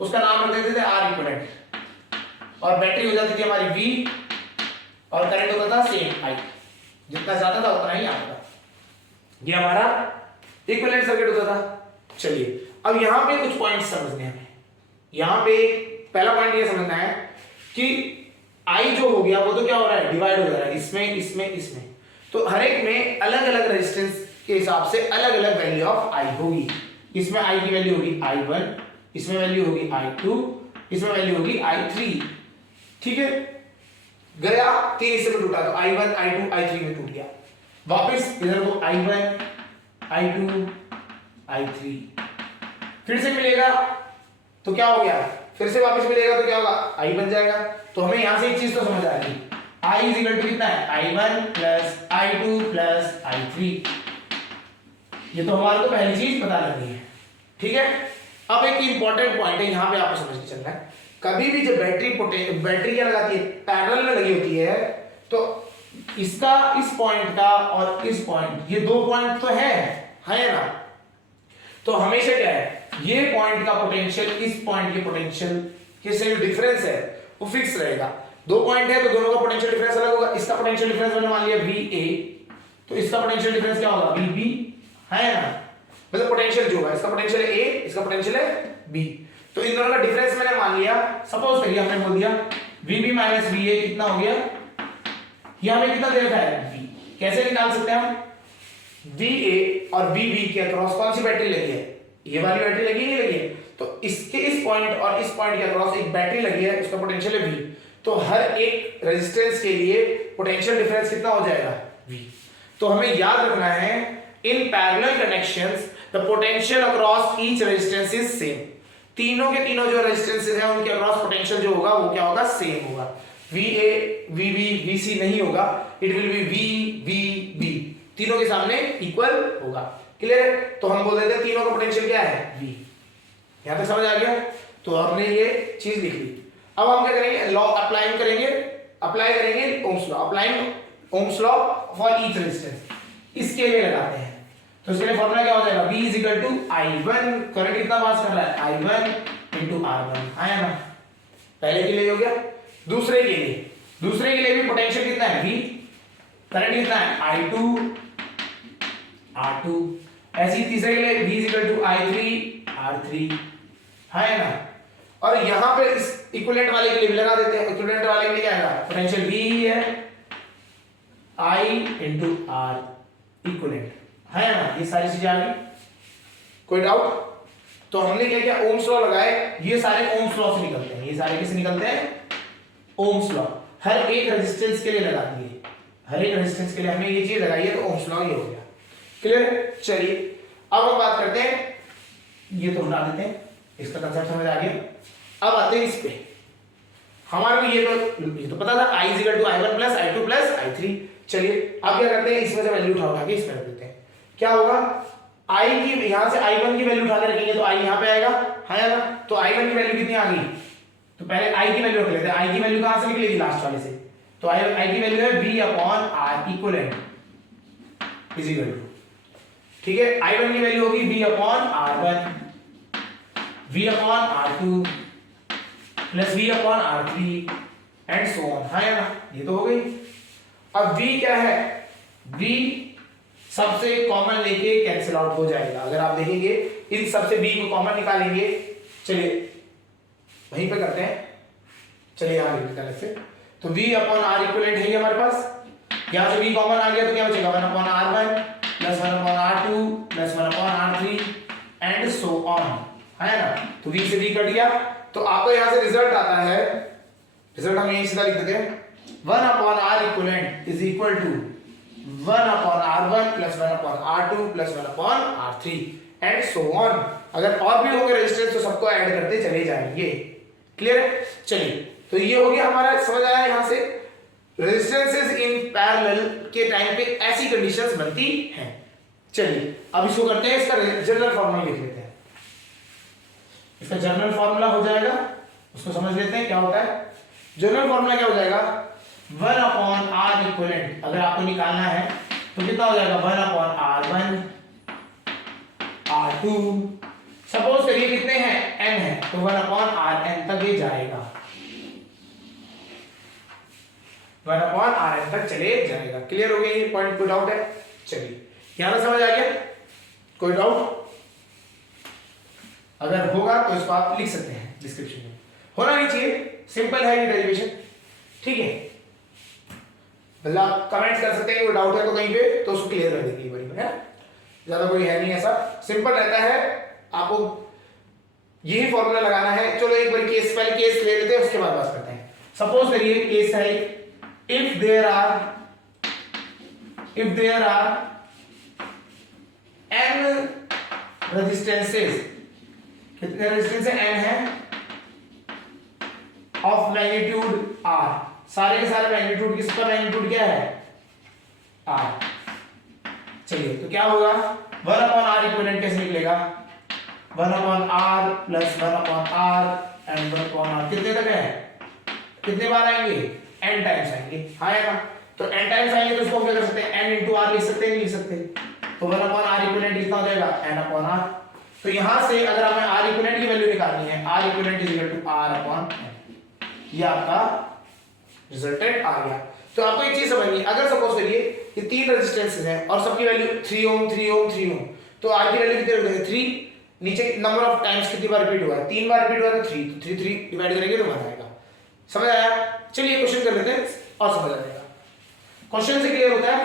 उसका नाम रख देते थे R इक्विवेलेंट, और बैटरी हो जाती थी हमारी V, और करंट होता था सेम I, जितना जाता था उतना ही आता था। ये हमारा इक्विवेलेंट सर्किट होता था। चलिए अब यहां पे कुछ पॉइंट्स समझने हैं। यहां पे पहला पॉइंट ये समझना है कि I जो हो गया वो तो क्या हो रहा है, डिवाइड हो जा रहा है, इसमें। तो हर एक में अलग अलग रेजिस्टेंस के हिसाब से अलग अलग वैल्यू ऑफ I होगी। इसमें I की वैल्यू होगी I1, इसमें वैल्यू होगी I2, इसमें वैल्यू होगी I3, ठीक है। गया 3 हिस्से में टूटा, तो I1 I2 I3 में टूट गया। वापस इधर को I1 I2 I3 फिर से मिलेगा तो क्या हो गया, फिर से वापस मिलेगा तो क्या होगा, I बन जाएगा। तो हमें यहां से एक चीज तो समझ आ गई, I = कितना है, I1 + I2 + I3। ये तो हमारे को पहली चीज पता लग गई है, ठीक है। अब एक इंपॉर्टेंट पॉइंट है, यहां पे आपको समझ के चलना है। कभी भी जब बैटरी क्या लगाती है, पैरेलल में लगी होती है, तो इसका इस पॉइंट का और इस पॉइंट, ये दो पॉइंट तो है ना। तो हमेशा क्या है, ये पॉइंट का पोटेंशियल इस पॉइंट के पोटेंशियल के से जो डिफरेंस है वो फिक्स रहेगा। दो पॉइंट है तो दोनों का पोटेंशियल डिफरेंस अलग होगा। इसका पोटेंशियल डिफरेंस मैंने मान लिया VA, तो इसका पोटेंशियल डिफरेंस क्या होगा, VB, है ना। मतलब पोटेंशियल जो है, इसका पोटेंशियल है A, इसका पोटेंशियल है B, तो इन दोनों का डिफरेंस मैंने मान लिया। सपोज करिए हमने बोल दिया VB - VA कितना हो गया, ये हमें कितना दे रखा है V। कैसे निकाल सकते हैं हम, VA और VB के अक्रॉस कौन सी बैटरी लगी है, ये वाली बैटरी लगी नहीं लगी है, तो इसके इस पॉइंट और इस पॉइंट के अक्रॉस एक बैटरी लगी है, उसका पोटेंशियल है V। तो हर एक रेजिस्टेंस के लिए पोटेंशियल डिफरेंस कितना हो जाएगा, V। तो हमें याद रखना है, in parallel connections the potential across each resistance is same. तीनों के तीनों जो रेजिस्टेंसेस हैं उनके अक्रॉस पोटेंशियल जो होगा वो क्या होगा, सेम होगा। VA VB VC नहीं होगा, इट विल बी VB, तीनों के सामने इक्वल होगा। क्लियर है। तो हम बोल देते हैं तीनों का पोटेंशियल क्या है, V। यहां तक समझ आ गया। तो हमने ये चीज लिख ली। अब हम क्या करेंगे, लॉ अप्लाई करेंगे Ohm's law, applying Ohm's law for each resistance, इसके लिए लगाते हैं। तो इसके लिए फॉर्मूला क्या हो जाएगा, V = I1, करंट कितना पास कर रहा है, I1 × R1, आया ना। पहले के लिए हो गया। दूसरे के लिए भी पोटेंशियल कितना है, V, करंट कितना है, I2 R2। ऐसे ही तीसरे के लिए V = I3 R3, है ना। और यहां पे इस इक्विवेलेंट वाले के लिए भी लगा देते हैं। इक्विवेलेंट वाले के लिए क्या आएगा, पोटेंशियल V ही है, I × R इक्विवेलेंट, है ना। ये सारी चीजें आ गई, कोई डाउट। तो हमने क्या किया, ओम्स लॉ लगाए। ये सारे ओम्स लॉ से निकलते हैं, ये सारे किससे निकलते हैं, ओम्स लॉ। हर एक रेजिस्टेंस के लिए लगा दिए, हर एक रेजिस्टेंस के लिए हमने ये चीज लगाई है, तो ओम्स लॉ ये हो गया। क्लियर। चलिए अब हम बात करते हैं, ये तो हटा देते हैं, इसका कंसेप्ट समझ आ गया। अब आते हैं इस पे, हमारे को ये तो पता था i = i1 + i2 + i3। चलिए अब क्या करते हैं, इसमें से वैल्यू उठा के इसमें रख देते हैं। क्या होगा, i की यहां से i1 की वैल्यू उठा के रखेंगे तो i यहां पे आएगा, हाँ आएगा। तो i1 की वैल्यू कितनी आ गई, तो पहले i की वैल्यू रख लेते हैं। i की वैल्यू कहां से निकलेगी, लास्ट वाले से। तो i की वैल्यू है v/r equivalent is equal to, ठीक है, i1 की वैल्यू होगी v/r1 v/r2 plus v/r3 and so on, हाँ ना, ये तो हो गई। अब v क्या है, v सबसे कॉमन लेके कैंसिल आउट हो जाएगा। अगर आप देखेंगे इन सबसे v को कॉमन निकालेंगे, चलिए वहीं पे करते हैं, चलिए यहां निकालने से, तो v/r इक्विवेलेंट है हमारे पास। यहां से v कॉमन आ गया तो क्या बचेगा, 1/r1 plus 1/r2 plus 1/r3 and so on, है ना। तो v से v कट गया, तो आपको यहां से रिजल्ट आता है, रिजल्ट हम यहीं सीधा लिख देते हैं, 1/r equivalent is equal to 1/r1 plus 1/r2 plus 1/r3 and so on. अगर और भी होंगे रेजिस्टेंस तो सबको ऐड करते चले जाएंगे। क्लियर है। चलिए तो ये हो गया हमारा, समझ आया यहां से रेजिस्टेंसेस इन पैरेलल के टाइम पे ऐसी कंडीशंस बनती हैं। चलिए अब इसको करते हैं, इसका जनरल फॉर्मूला लिख लेते हैं। इसका जनरल फॉर्मूला हो जाएगा, उसको समझ लेते हैं क्या होता है। जनरल फॉर्मूला क्या हो जाएगा, 1/r इक्विवेलेंट अगर आपको निकालना है तो कितना हो जाएगा, 1/r1 r2, सपोज करिए कितने हैं, n है, तो 1/rn तक ये जाएगा, 1/rn तक चले जाएगा। क्लियर हो गया ये पॉइंट, कोई डाउट है। चलिए यहां तक समझ आ गया, कोई डाउट अगर होगा तो इसको आप लिख सकते हैं डिस्क्रिप्शन में, होना नहीं चाहिए, सिंपल है ये डेरिवेशन, ठीक है। मतलब आप कमेंट्स कर सकते हैं कोई डाउट है तो कहीं पे, तो उसको क्लियर कर देंगे बारी में, है ज्यादा कोई है नहीं, ऐसा सिंपल रहता है। आपको यही फॉर्मूला लगाना है। चलो एक बार केस, पहले केस ले लेते हैं, उसके बाद बात करते हैं। सपोज करिए केस है, if there are n resistances, कितने रेजिस्टेंस है, n है, ऑफ मैग्नीट्यूड r, सारे के सारे मैग्नीट्यूड, किसका मैग्नीट्यूड क्या है, r। चलिए तो क्या होगा, 1/r इक्विवेलेंट कैसे निकलेगा, 1/r plus 1/r and 1/r कितने तक है, कितने बार आएंगे, n टाइम्स आएंगे, हाँ आएगा। तो n टाइम्स आएंगे तो इसको क्या कर सकते हैं, n इंटू r लिख सकते हैं, लिख सकते हैं। तो 1/r इक्विवेलेंट कितना हो जाएगा, n/r। तो यहां से अगर हमें r इक्विवेलेंट की वैल्यू निकालनी है, r equivalent is equal to r/n, ये आपका रिजल्टेंट आ गया। तो आपको एक चीज समझनी है, अगर सपोज करिए ये तीन रेजिस्टेंसेस हैं और सबकी वैल्यू 3 ओम 3 ओम 3 ओम, तो r की वैल्यू कितनी होगी, 3, नीचे नंबर ऑफ टाइम्स कितनी बार रिपीट हुआ है, 3 बार रिपीट हुआ है, तो 3, तो 3 डिवाइड करेंगे तो 1 आएगा। समझ आया। चलिए क्वेश्चन कर लेते हैं और समझ आ जाएगा। क्वेश्चन से क्लियर होता है,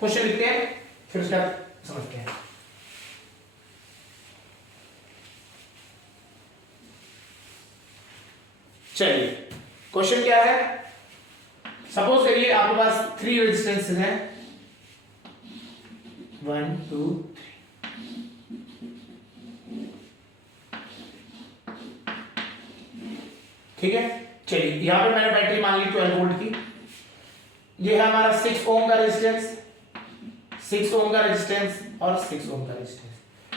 क्वेश्चन लिखते हैं फिर उसके बाद समझते हैं। चलिए क्वेश्चन क्या है, सपोज करिए आपके पास 3 रेजिस्टेंसेस हैं, 1 2 3, ठीक है। चलिए यहां पे मैंने बैटरी मान ली 12 वोल्ट की, ये है हमारा 6 ओम का रेजिस्टेंस, 6 ओम का रेजिस्टेंस और 6 ओम का रेजिस्टेंस।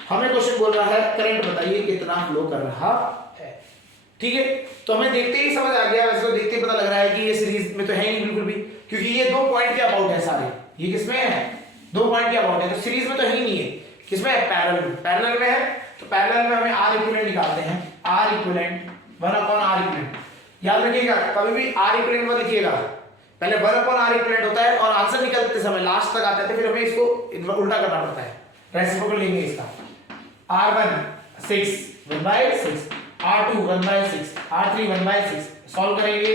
हमें क्वेश्चन बोल रहा है करंट बताइए कितना फ्लो कर रहा है, ठीक है। तो हमें देखते ही समझ आ गया, वैसे तो देखते ही पता लग रहा है कि ये सीरीज में तो है ही नहीं बिल्कुल भी, क्योंकि ये 2 पॉइंट के अबाउट है सारे, ये किसमें है, 2 पॉइंट के अबाउट है, तो सीरीज में तो है ही नहीं है, किसमें है, पैरेलल में है। तो पैरेलल में हमें r इक्विवेलेंट निकालते हैं, r इक्विवेलेंट 1/r इक्विवेलेंट। याद रखिएगा कभी भी r इक्विवेलेंट मत लिखिएगा, पहले 1/r इक्विवेलेंट होता है और आंसर निकलते समय लास्ट तक आता है, तो फिर हमें इसको उल्टा करना पड़ता है, रेसिप्रोकल लेंगे इसका। r1 6 1/6, r2 1/6, r3 1/6, सॉल्व करेंगे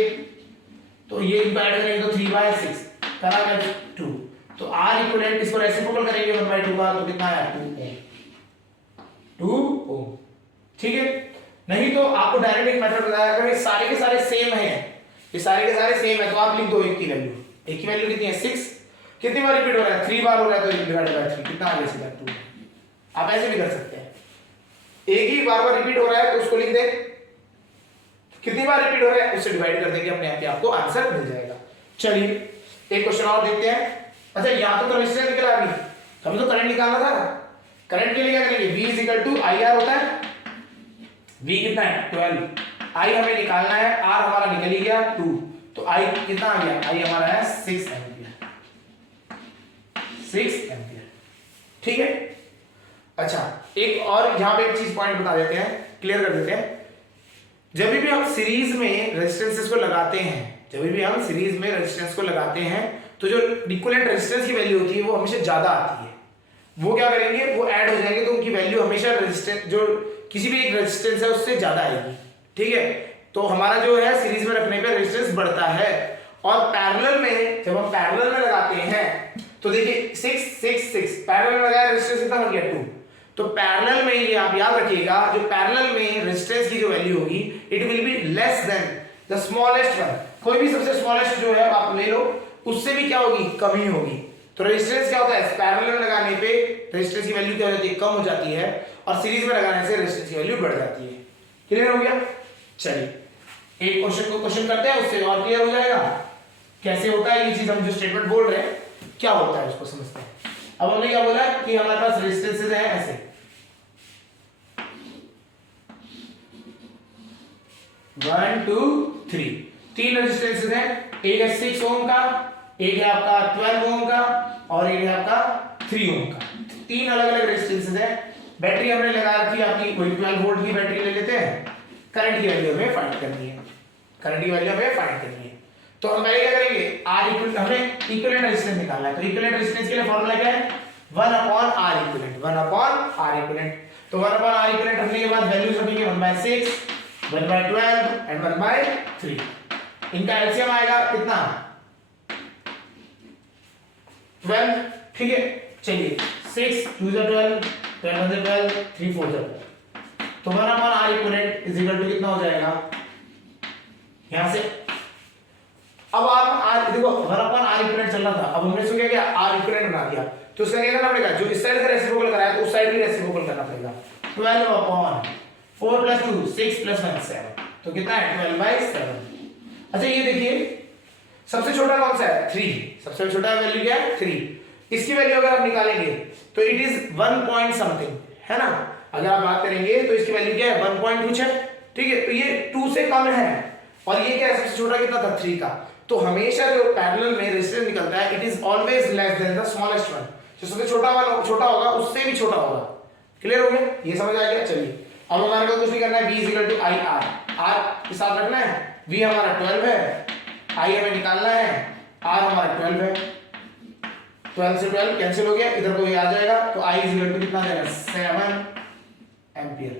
तो ये ऐड करेंगे तो 3/6 करा कर 2, तो r इक्विवेलेंट इसको रेसिप्रोकल करेंगे 1/2 का, तो कितना है 2 ओम, ठीक है। नहीं तो आपको डायरेक्ट एक मेथड बताया, अगर ये सारे के सारे सेम हैं, ये सारे के सारे सेम है तो आप लिख दो एक की वैल्यू, एक की वैल्यू कितनी है 6, कितनी बार रिपीट हो रहा है, 3 बार हो रहा है तो डिवाइडेड बाय 3 कितना आ गया सीधा 2। आप ऐसे भी कर सकते हैं, एक ही बार रिपीट हो रहा है तो उसको लिख दे, कितनी बार रिपीट हो रहा है उससे डिवाइड कर देंगे, अपने आप ही आपको आंसर मिल जाएगा। चलिए एक क्वेश्चन और देखते हैं। अच्छा यहाँ तो रेजिस्टेंस निकला, अभी हमें तो करंट निकालना था। करंट के लिए क्या करेंगे, V = IR होता है, V कितना है 12, I हमें निकालना है, R हमारा निकल ही गया 2, तो I कितना आ गया, I हमारा है 6 एम्पियर, 6 एम्पियर। ठीक है। अच्छा एक और यहाँ पे एक चीज पॉइंट बता देते हैं, क्लियर कर देते हैं। जब भी हम सीरीज में रेजिस्टेंसेस को लगाते हैं, जब भी हम सीरीज में रेजिस्टेंस को लगाते हैं तो जो इक्विवेलेंट रेजिस्टेंस की वैल्यू होती है वो हमेशा ज्यादा आती है। वो क्या करेंगे, वो ऐड हो जाएंगे तो उनकी वैल्यू हमेशा रेजिस्टेंस जो किसी भी एक रेजिस्टेंस है उससे ज्यादा आएगी। ठीक है, तो हमारा जो है सीरीज में रखने पे रेजिस्टेंस बढ़ता है। और पैरेलल में जब हम पैरेलल में लगाते हैं तो देखिए 6 6 6 पैरेलल में लगाया, रेजिस्टेंस कितना हो गया 2। तो पैरेलल में ये आप याद रखिएगा, जो पैरेलल में रेजिस्टेंस की जो वैल्यू होगी it will be less than the smallest one. कोई भी सबसे स्मॉलेस्ट जो है आप ले लो, उससे भी क्या होगी, कम ही होगी। तो रेजिस्टेंस क्या होता है, पैरेलल में लगाने पे रेजिस्टेंस की वैल्यू क्या हो जाती है, कम हो जाती है, और सीरीज में लगाने से रेजिस्टेंस की वैल्यू बढ़ जाती है। क्लियर हो गया। चलिए एक क्वेश्चन को क्वेश्चन करते हैं, उससे और क्लियर हो जाएगा कैसे होता है ये चीज। हम जो स्टेटमेंट बोल रहे हैं क्या होता है उसको समझते हैं। अब हमने क्या बोला कि हमारे पास रेजिस्टेंसेस है ऐसे, 1 2 3 तीन रेजिस्टेंसेस हैं, एक है 6 ओम का, एक है आपका 12 ओम का, और एक है आपका 3 ओम का। तीन अलग अलग रेजिस्टेंसेस हैं। बैटरी हमने लगा रखी आपकी, कोई 12 वोल्ट की बैटरी ले लेते हैं। करंट की वैल्यू हमें फाइंड करनी है, करंट की वैल्यू हमें फाइंड करनी है। तो हम पहले क्या करेंगे, R इक्वल, हमें इक्विवेलेंट रेजिस्टेंस निकालना है। तो इक्विवेलेंट रेजिस्टेंस के लिए फार्मूला क्या है, 1/R इक्विवेलेंट, 1/R इक्विवेलेंट। तो 1/R इक्विवेलेंट रखने के बाद वैल्यूज रखेंगे 1/6, 1/12 एंड 1/3। इनका एलसीएम आएगा कितना, 12। ठीक है, चलिए 6 2 12, 12 12, 3 4 12। तो 1/R equivalent is equal to कितना हो जाएगा, यहां से अब आप R देखो 1/R इक्विवेलेंट चल रहा था, अब हमने इसको क्या किया, R इक्विवेलेंट बना दिया। तो उसका क्या करना पड़ेगा, जो इस साइड का रेसिप्रोकल कराया तो उस साइड भी रेसिप्रोकल करना पड़ेगा। 12/4 + 2 6 + 1 7, तो कितना है 12/7। अच्छा ये देखिए सबसे छोटा कौन सा है, 3। सबसे छोटा वैल्यू क्या है 3। इसकी वैल्यू अगर आप निकालेंगे तो इट इज 1 पॉइंट समथिंग, है ना। अगर आप बात करेंगे तो इसकी वैल्यू क्या है 1 पॉइंट कुछ है। ठीक है, तो ये 2 से कम है, और ये क्या है सबसे छोटा कितना था 3 का। तो हमेशा जो पैरेलल में रेजिस्टेंस निकलता है it is always less than the smallest one. जो सबसे छोटा वाला छोटा होगा उससे भी छोटा होगा। क्लियर हो गया, ये समझ आ गया। चलिए अब हमारे को कुछ नहीं करना है, V = IR, R के साथ रखना है। V हमारा 12 है, I हमें निकालना है, R हमारा 12 है। 12 से 12 कैंसिल हो गया, इधर को ये आ जाएगा, तो I = कितना आ जाएगा 7 एम्पियर,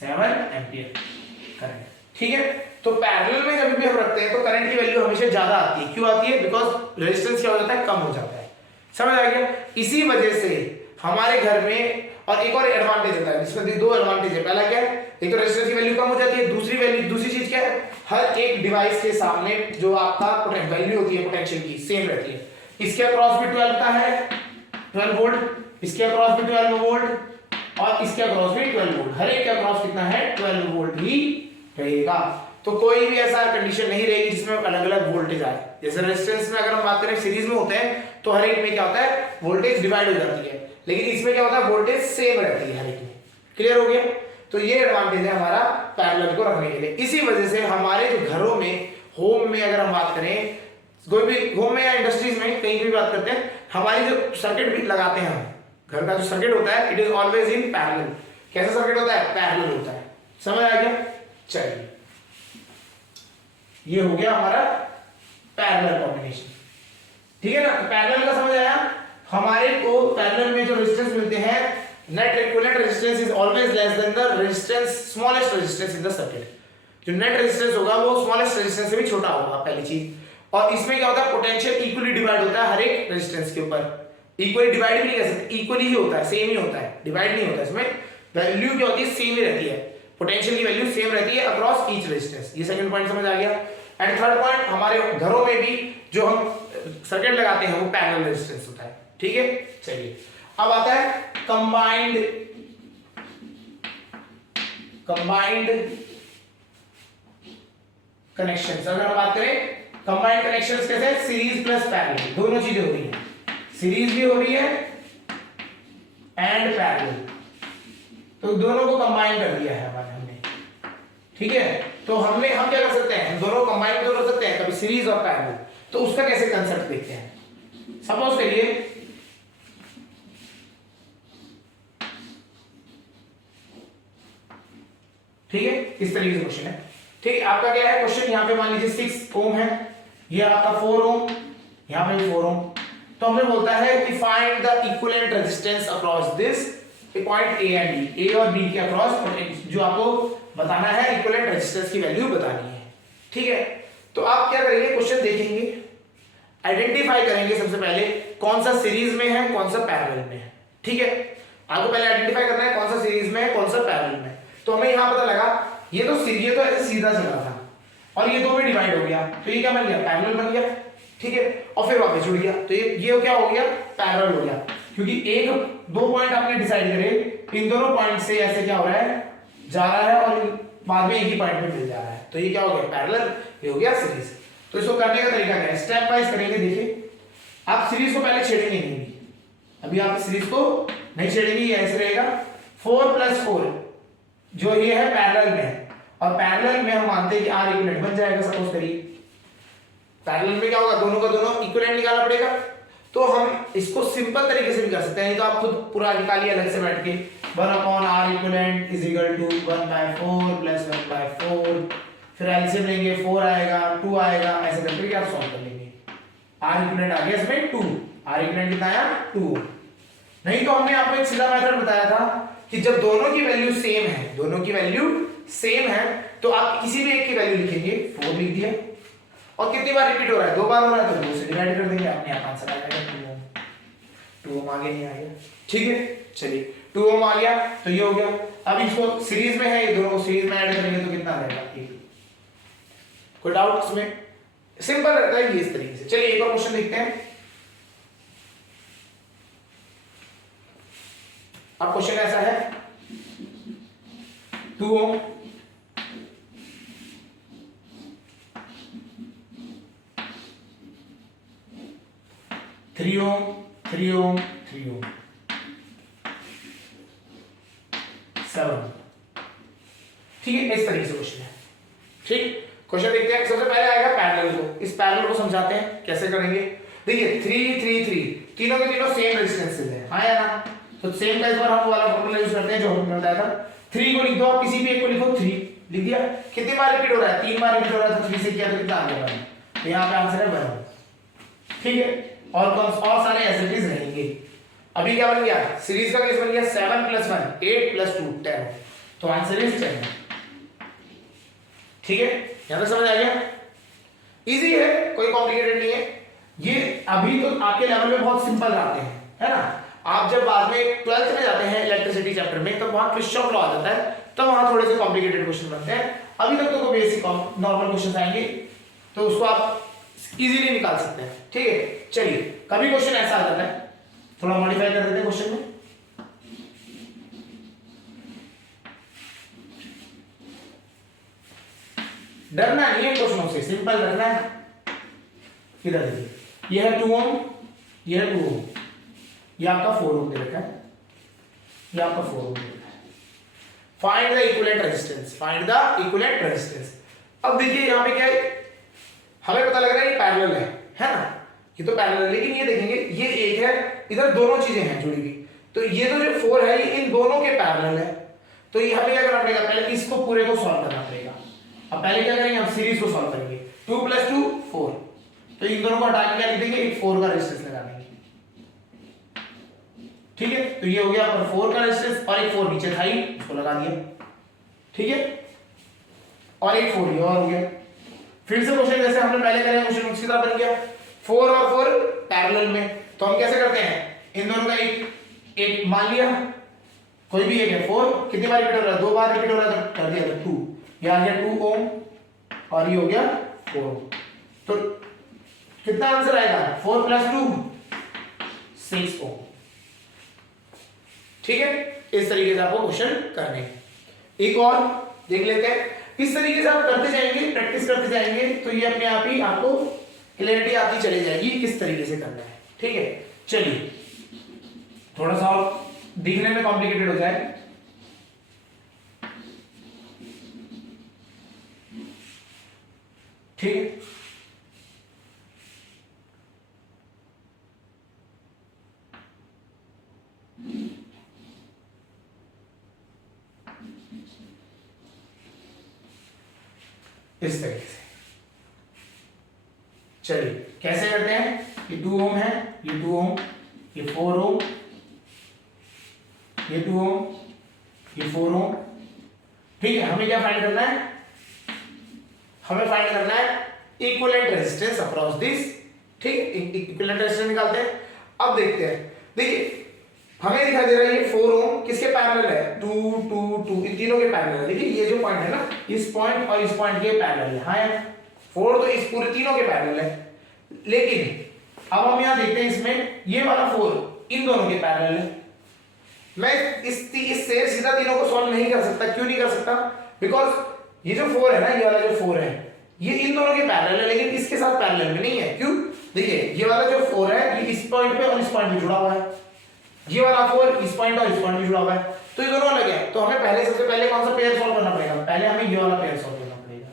7 एम्पियर करंट। ठीक है, तो पैरेलल में जब भी हम रखते हैं तो करंट की वैल्यू हमेशा ज्यादा आती है। क्यों आती है, बिकॉज रेजिस्टेंस क्या हो जाता है, कम हो जाता है। समझ आ गया। इसी वजह से हमारे घर में और एक और एडवांटेज होता है, जिसमें दो एडवांटेज है। पहला क्या है, एक तो रेजिस्टेंस की वैल्यू कम हो जाती है, दूसरी चीज क्या है, हर एक डिवाइस के सामने जो आपका वैल्यू होती है पोटेंशियल की सेम रहती है। इसके अक्रॉस भी 12 का है 12 वोल्ट, इसके अक्रॉस भी 12 वोल्ट, और इसके अक्रॉस भी 12 वोल्ट। हर एक के अक्रॉस कितना है 12 वोल्ट ही रहेगा। तो कोई भी ऐसा कंडीशन नहीं रहेगी जिसमें अलग अलग वोल्टेज आए। जैसे रेजिस्टेंस में अगर हम बात करें सीरीज में होते हैं तो हर एक में क्या होता है वोल्टेज डिवाइड हो जाती है, लेकिन इसमें क्या होता है वोल्टेज सेम रहती है हर एक में। क्लियर हो गया। तो ये एडवांटेज है हमारा पैरेलल को रखने के लिए। इसी वजह से हमारे जो घरों में, होम में अगर हम बात करें, कोई भी होम में या इंडस्ट्रीज में कहीं भी बात करते हैं, हमारी जो सर्किट भी लगाते हैं हम, घर का जो सर्किट होता है it is always in parallel. कैसा सर्किट होता है, पैरेलल होता है। समझ आ गया। चलिए ये हो गया हमारा पैरेलल कॉम्बिनेशन। ठीक है ना, पैरेलल का समझ आया। हमारे को पैरेलल में जो रेजिस्टेंस मिलते हैं, net equivalent resistance is always less than the resistance, smallest resistance in the circuit. जो नेट रेजिस्टेंस होगा वो स्मॉलेस्ट रेजिस्टेंस से भी छोटा होगा, पहली चीज। और इसमें क्या होता है, पोटेंशियल इक्वली डिवाइड होता है हर एक रेजिस्टेंस के ऊपर। इक्वली डिवाइड भी नहीं कर सकते, इक्वली ही होता है, सेम ही होता है, डिवाइड नहीं होता। इसमें वैल्यू क्या होती है, सेम ही रहती है, पोटेंशियल की वैल्यू सेम रहती है अक्रॉस ईच रेजिस्टेंस। ये सेकंड पॉइंट समझ आ गया। एंड थर्ड पॉइंट, हमारे घरों में भी जो हम सर्किट लगाते हैं वो पैरेलल रेजिस्टेंस होता है। ठीक है, चलिए अब आता है कंबाइंड कनेक्शंस। अगर हम बात करें कंबाइंड कनेक्शंस कैसे, सीरीज प्लस पैरेलल, दोनों चीजें हो रही है, सीरीज भी हो रही है एंड पैरेलल, तो दोनों को कंबाइन कर दिया है हमने। ठीक है, तो हम क्या कर सकते हैं, दोनों कंबाइन तो कर सकते हैं, कभी सीरीज और पैरेलल। तो उसका कैसे कंसेप्ट देखते हैं। सपोज करिए ठीक है, इस तरीके से क्वेश्चन है। ठीक है, आपका क्या है क्वेश्चन, यहाँ पे मान लीजिए 6 ओम है, ये आपका 4 ओम, यहाँ पे 4 ओम। तो हमें बोलता है कि find the equivalent resistance across this point A and B, A और बी के अक्रॉस जो आपको बताना है, इक्विवेलेंट रेजिस्टेंस की वैल्यू बतानी है। ठीक है, तो आप क्या करेंगे, क्वेश्चन देखेंगे, आइडेंटिफाई करेंगे सबसे पहले कौन सा सीरीज में है, कौन सा पैरेलल में है। ठीक है, आपको पहले आइडेंटिफाई करना है कौन सा सीरीज में है, कौन सा पैरेलल में है। तो हमें यहां पता लगा ये तो ऐसे सीधा चला था और ये दो में डिवाइड हो गया, तो ये क्या बन गया, पैरेलल बन गया। ठीक है, और फिर वापस जुड़ गया, तो ये क्या हो गया, पैरेलल हो गया, क्योंकि एक दो पॉइंट आपने डिसाइड करे, इन दोनों पॉइंट से ऐसे क्या हो रहा है, जा रहा है और बाद में एक ही पॉइंट पे मिल जा रहा है, तो ये क्या हो गया, पैरेलल, ये हो गया सीरीज। तो इसको करने का तरीका क्या है, स्टेप वाइज करेंगे। देखिए आप सीरीज को पहले छेड़ेंगे नहीं, अभी आप सीरीज को नहीं छेड़ेंगे, ये ऐसे रहेगा 4 + 4 जो ये है पैरेलल में है, और पैरेलल में हम मानते हैं कि आर इक्विवेलेंट बन जाएगा। सपोज करिए पैरेलल में क्या होगा, दोनों का दोनों इक्विवेलेंट निकालना पड़ेगा। तो हम इसको सिंपल तरीके से भी कर सकते हैं, तो आप खुद पूरा निकालिए अलग से बैठ के, 1/R इक्विवेलेंट = 1/4 + 1/4, फिर एलसीएम लेंगे, 4 आएगा, 2 आएगा, ऐसे करके आप सॉल्व कर लेंगे। आर इक्विवेलेंट आ गया इसमें 2, आर इक्विवेलेंट कितना आया 2। नहीं तो हमने आपको एक सीधा मेथड बताया था कि जब दोनों की वैल्यू सेम है, दोनों की वैल्यू सेम है, तो आप किसी भी एक की वैल्यू लिखेंगे, 4 लिख दिया, और कितनी बार रिपीट हो रहा है, 2 बार हो रहा है, तो 2 से डिवाइड कर देंगे, अपने आप आंसर आ जाएगा 2 ओम। आगे नहीं आ गया, ठीक है, चलिए 2 ओम आ गया, तो ये हो गया। अब इसको सीरीज में है, ये दोनों को सीरीज में ऐड करेंगे तो कितना आ जाएगा 1। कोई डाउट इसमें, सिंपल रहता है ये इस तरीके से। चलिए एक और क्वेश्चन देखते हैं। अब क्वेश्चन ऐसा है, 2 ओम, थ्री ओम, 3 ओम, 3 ओम, 7। ठीक है, इस तरीके से क्वेश्चन है। ठीक, क्वेश्चन देखते हैं। सबसे पहले आएगा पैरेलल को, इस पैरेलल को समझाते हैं कैसे करेंगे। देखिए 3 3 3 तीनों के तीनों सेम रेजिस्टेंसेस है, हाँ या ना, तो सेम का इस बार हम वाला फॉर्मूला यूज करते हैं जो हमने बताया था। 3 को लिख दो, आप किसी भी एक को लिखो, 3 लिख दिया। कितनी बार रिपीट हो रहा है, 3 बार रिपीट हो रहा है, तो 3 से किया तो कितना आ गया, तो यहाँ पे आंसर है 1। ठीक है, और सारे एज इट इज रहेंगे। अभी क्या बन गया, सीरीज का केस बन गया 7 + 1 8 + 2 10, तो आंसर इज 10। ठीक है, यहां तक समझ आ गया, इजी है, कोई कॉम्प्लिकेटेड नहीं है ये। अभी तो आपके लेवल में बहुत सिंपल आते हैं, है ना। आप जब बाद में 12th में जाते हैं इलेक्ट्रिसिटी चैप्टर में, तो वहां किरचॉफ लॉ आ जाता है, तो वहां थोड़े से कॉम्प्लिकेटेड क्वेश्चन बनते हैं। अभी तक तो बेसिक नॉर्मल क्वेश्चन आएंगे, तो उसको आप इजीली निकाल सकते हैं। ठीक है, चलिए कभी क्वेश्चन ऐसा आ जाता है, थोड़ा मॉडिफाई कर देते हैं क्वेश्चन में। डरना नहीं है क्वेश्चनों से, सिंपल रखना है। इधर देखिए, यह है 2 ओम, यह है 2 ओम, ये आपका 4 ओम दे रखा है, ये आपका 4 ओम दे रखा है। Find the equivalent resistance, find the equivalent resistance. अब देखिए यहाँ पे क्या है, हमें पता लग रहा है ये पैरेलल है ना, ये तो पैरेलल है, लेकिन ये देखेंगे ये एक है, इधर दोनों चीजें हैं जुड़ी हुई, तो ये तो जो 4 है ये इन दोनों के पैरेलल है। तो ये हमें क्या करना पड़ेगा, पहले इसको पूरे को सॉल्व करना पड़ेगा। अब पहले क्या करेंगे, हम सीरीज को सॉल्व करेंगे, 2 + 2 4, तो इन दोनों को हटा के क्या लिख देंगे, एक 4 का रेजिस्टेंस लगा देंगे। ठीक है, तो ये हो गया पर 4 का रेजिस्टेंस, और एक 4 नीचे था ही, उसको लगा दिया। ठीक है, और एक 4 ये और हो गया। फिर से क्वेश्चन जैसे हमने पहले करे क्वेश्चन उसी तरह बन गया, 4 और 4 पैरेलल में, तो हम कैसे करते हैं, इन दोनों का एक मान लिया, कोई भी एक है 4, कितनी बार रिपीट हो रहा है, 2 बार रिपीट हो रहा है, तो कर दिया 2, ये आ गया 2 ओम, और ये हो गया 4 ओम। तो कितना आंसर आएगा 4 + 2 6 ओम। ठीक है, इस तरीके से आपको क्वेश्चन करने हैं। एक और देख लेते हैं। इस तरीके से आप करते जाएंगे, प्रैक्टिस करते जाएंगे, तो ये अपने आप ही आपको क्लैरिटी आती चली जाएगी किस तरीके से करना है। ठीक है, चलिए थोड़ा सा और दिखने में कॉम्प्लिकेटेड हो जाए। ठीक है, इस तरीके से चलिए कैसे करते हैं। ये 2 ओम है, ये 2 ओम, ये 4 ओम, ये 2 ओम, ये 4 ओम। ठीक है, हमें क्या फाइंड करना है, हमें फाइंड करना है इक्विवेलेंट रेजिस्टेंस अक्रॉस दिस। ठीक है, इक्विवेलेंट रेजिस्टेंस निकालते हैं। अब देखते हैं, देखिए हमें दिखाई दे रहा है ये 4 ओम किसके पैरेलल है, 2 2 2, इन तीनों के पैरेलल है। देखिए ये जो पॉइंट है ना, इस पॉइंट और इस पॉइंट के पैरेलल है। हाँ यार, 4 तो इस पूरे तीनों के पैरेलल है। लेकिन अब हम यहां देखते हैं, इसमें ये वाला 4 इन दोनों के पैरेलल है। मैं इससे सीधा तीनों को सॉल्व नहीं कर सकता। क्यों नहीं कर सकता, बिकॉज ये जो 4 है ना, ये वाला जो 4 है ये इन दोनों के पैरेलल है, लेकिन इसके साथ पैरेलल में नहीं है। क्यों, देखिए ये वाला जो 4 है ये इस पॉइंट पे और इस पॉइंट पे जुड़ा हुआ है, ये वाला 4 इस पॉइंट और इस पॉइंट पे जुड़ा हुआ है, तो ये दोनों अलग है। तो हमें पहले सबसे पहले कौन सा पेयर सॉल्व करना पड़ेगा, पहले हमें ये वाला पेयर सॉल्व करना पड़ेगा,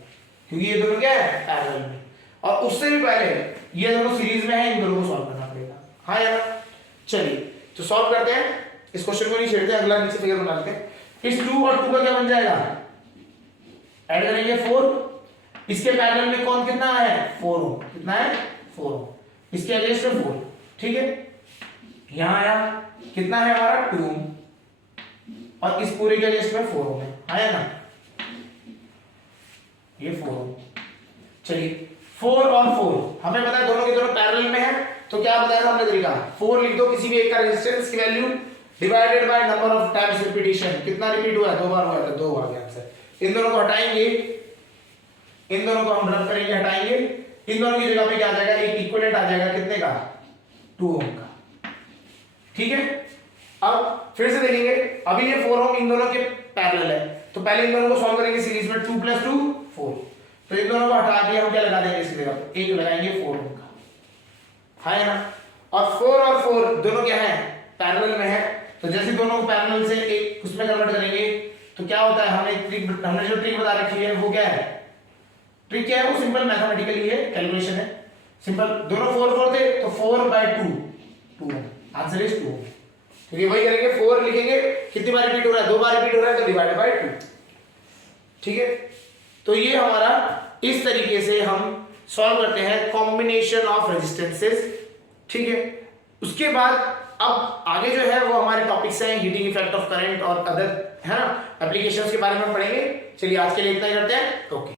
क्योंकि ये दोनों क्या है पैरेलल में। और उससे भी पहले ये दोनों सीरीज में है, इन दोनों को सॉल्व करना पड़ेगा। हाँ यार, चलिए तो सॉल्व करते हैं। इस क्वेश्चन को नहीं छेड़ते, अगला नीचे फिगर बना लेते हैं। इस 2 और 2 का क्या बन जाएगा, ऐड करेंगे 4। इसके पैरेलल में कौन कितना है 4 ओम, कितना है 4 ओम, इसके अगेंस्ट में 4। ठीक है, यहां आया कितना है हमारा 2 ओम, और इस पूरे के अगेंस्ट में 4 ओम है। आया ना, ये 4 ओम। चलिए 4 और 4 हमें पता है दोनों के दोनों पैरेलल में है, तो क्या बताया हमने तरीका, 4 लिख दो किसी भी एक का रेजिस्टेंस की value divided by number of times repetition. कितना रिपीट हुआ है, 2 बार हुआ है, तो 2 आ गया आंसर। इन दोनों को हटाएंगे, इन दोनों को हम रद्द करेंगे, हटाएंगे। इन दोनों की जगह पे क्या आ जाएगा, एक इक्विवेलेंट आ जाएगा, कितने का 2 ओम का। ठीक है, अब फिर से देखेंगे, अभी ये 4 ओम इन दोनों के पैरेलल है, तो पहले इन दोनों को सॉल्व करेंगे सीरीज में, 2 + 2 4। तो इन दोनों को हटा के हम क्या लगा देंगे इसकी जगह, एक लगाएंगे 4 ओम का। है ना, और 4 और 4 दोनों क्या है पैरेलल में है, तो जैसे दोनों को पैरेलल से एक उसमें कन्वर्ट करेंगे तो क्या होता है, हमने जो ट्रिक बता रखी है वो क्या है, ट्रिक क्या है, वो सिंपल मैथमेटिकली है, कैलकुलेशन है सिंपल। दोनों 4 4 थे, तो 4/2 2 आंसर इज 2। तो ये वही करेंगे, 4 लिखेंगे, कितनी बार रिपीट हो रहा है, 2 बार रिपीट हो रहा है, तो डिवाइड बाय 2। ठीक है, तो ये हमारा इस तरीके से हम सॉल्व करते हैं कॉम्बिनेशन ऑफ रेजिस्टेंसेस। ठीक है, उसके बाद अब आगे जो है वो हमारे टॉपिक्स हैं हीटिंग इफेक्ट ऑफ करंट और अदर है ना एप्लीकेशंस के बारे में पढ़ेंगे। चलिए आज के लिए इतना ही करते हैं, ओके।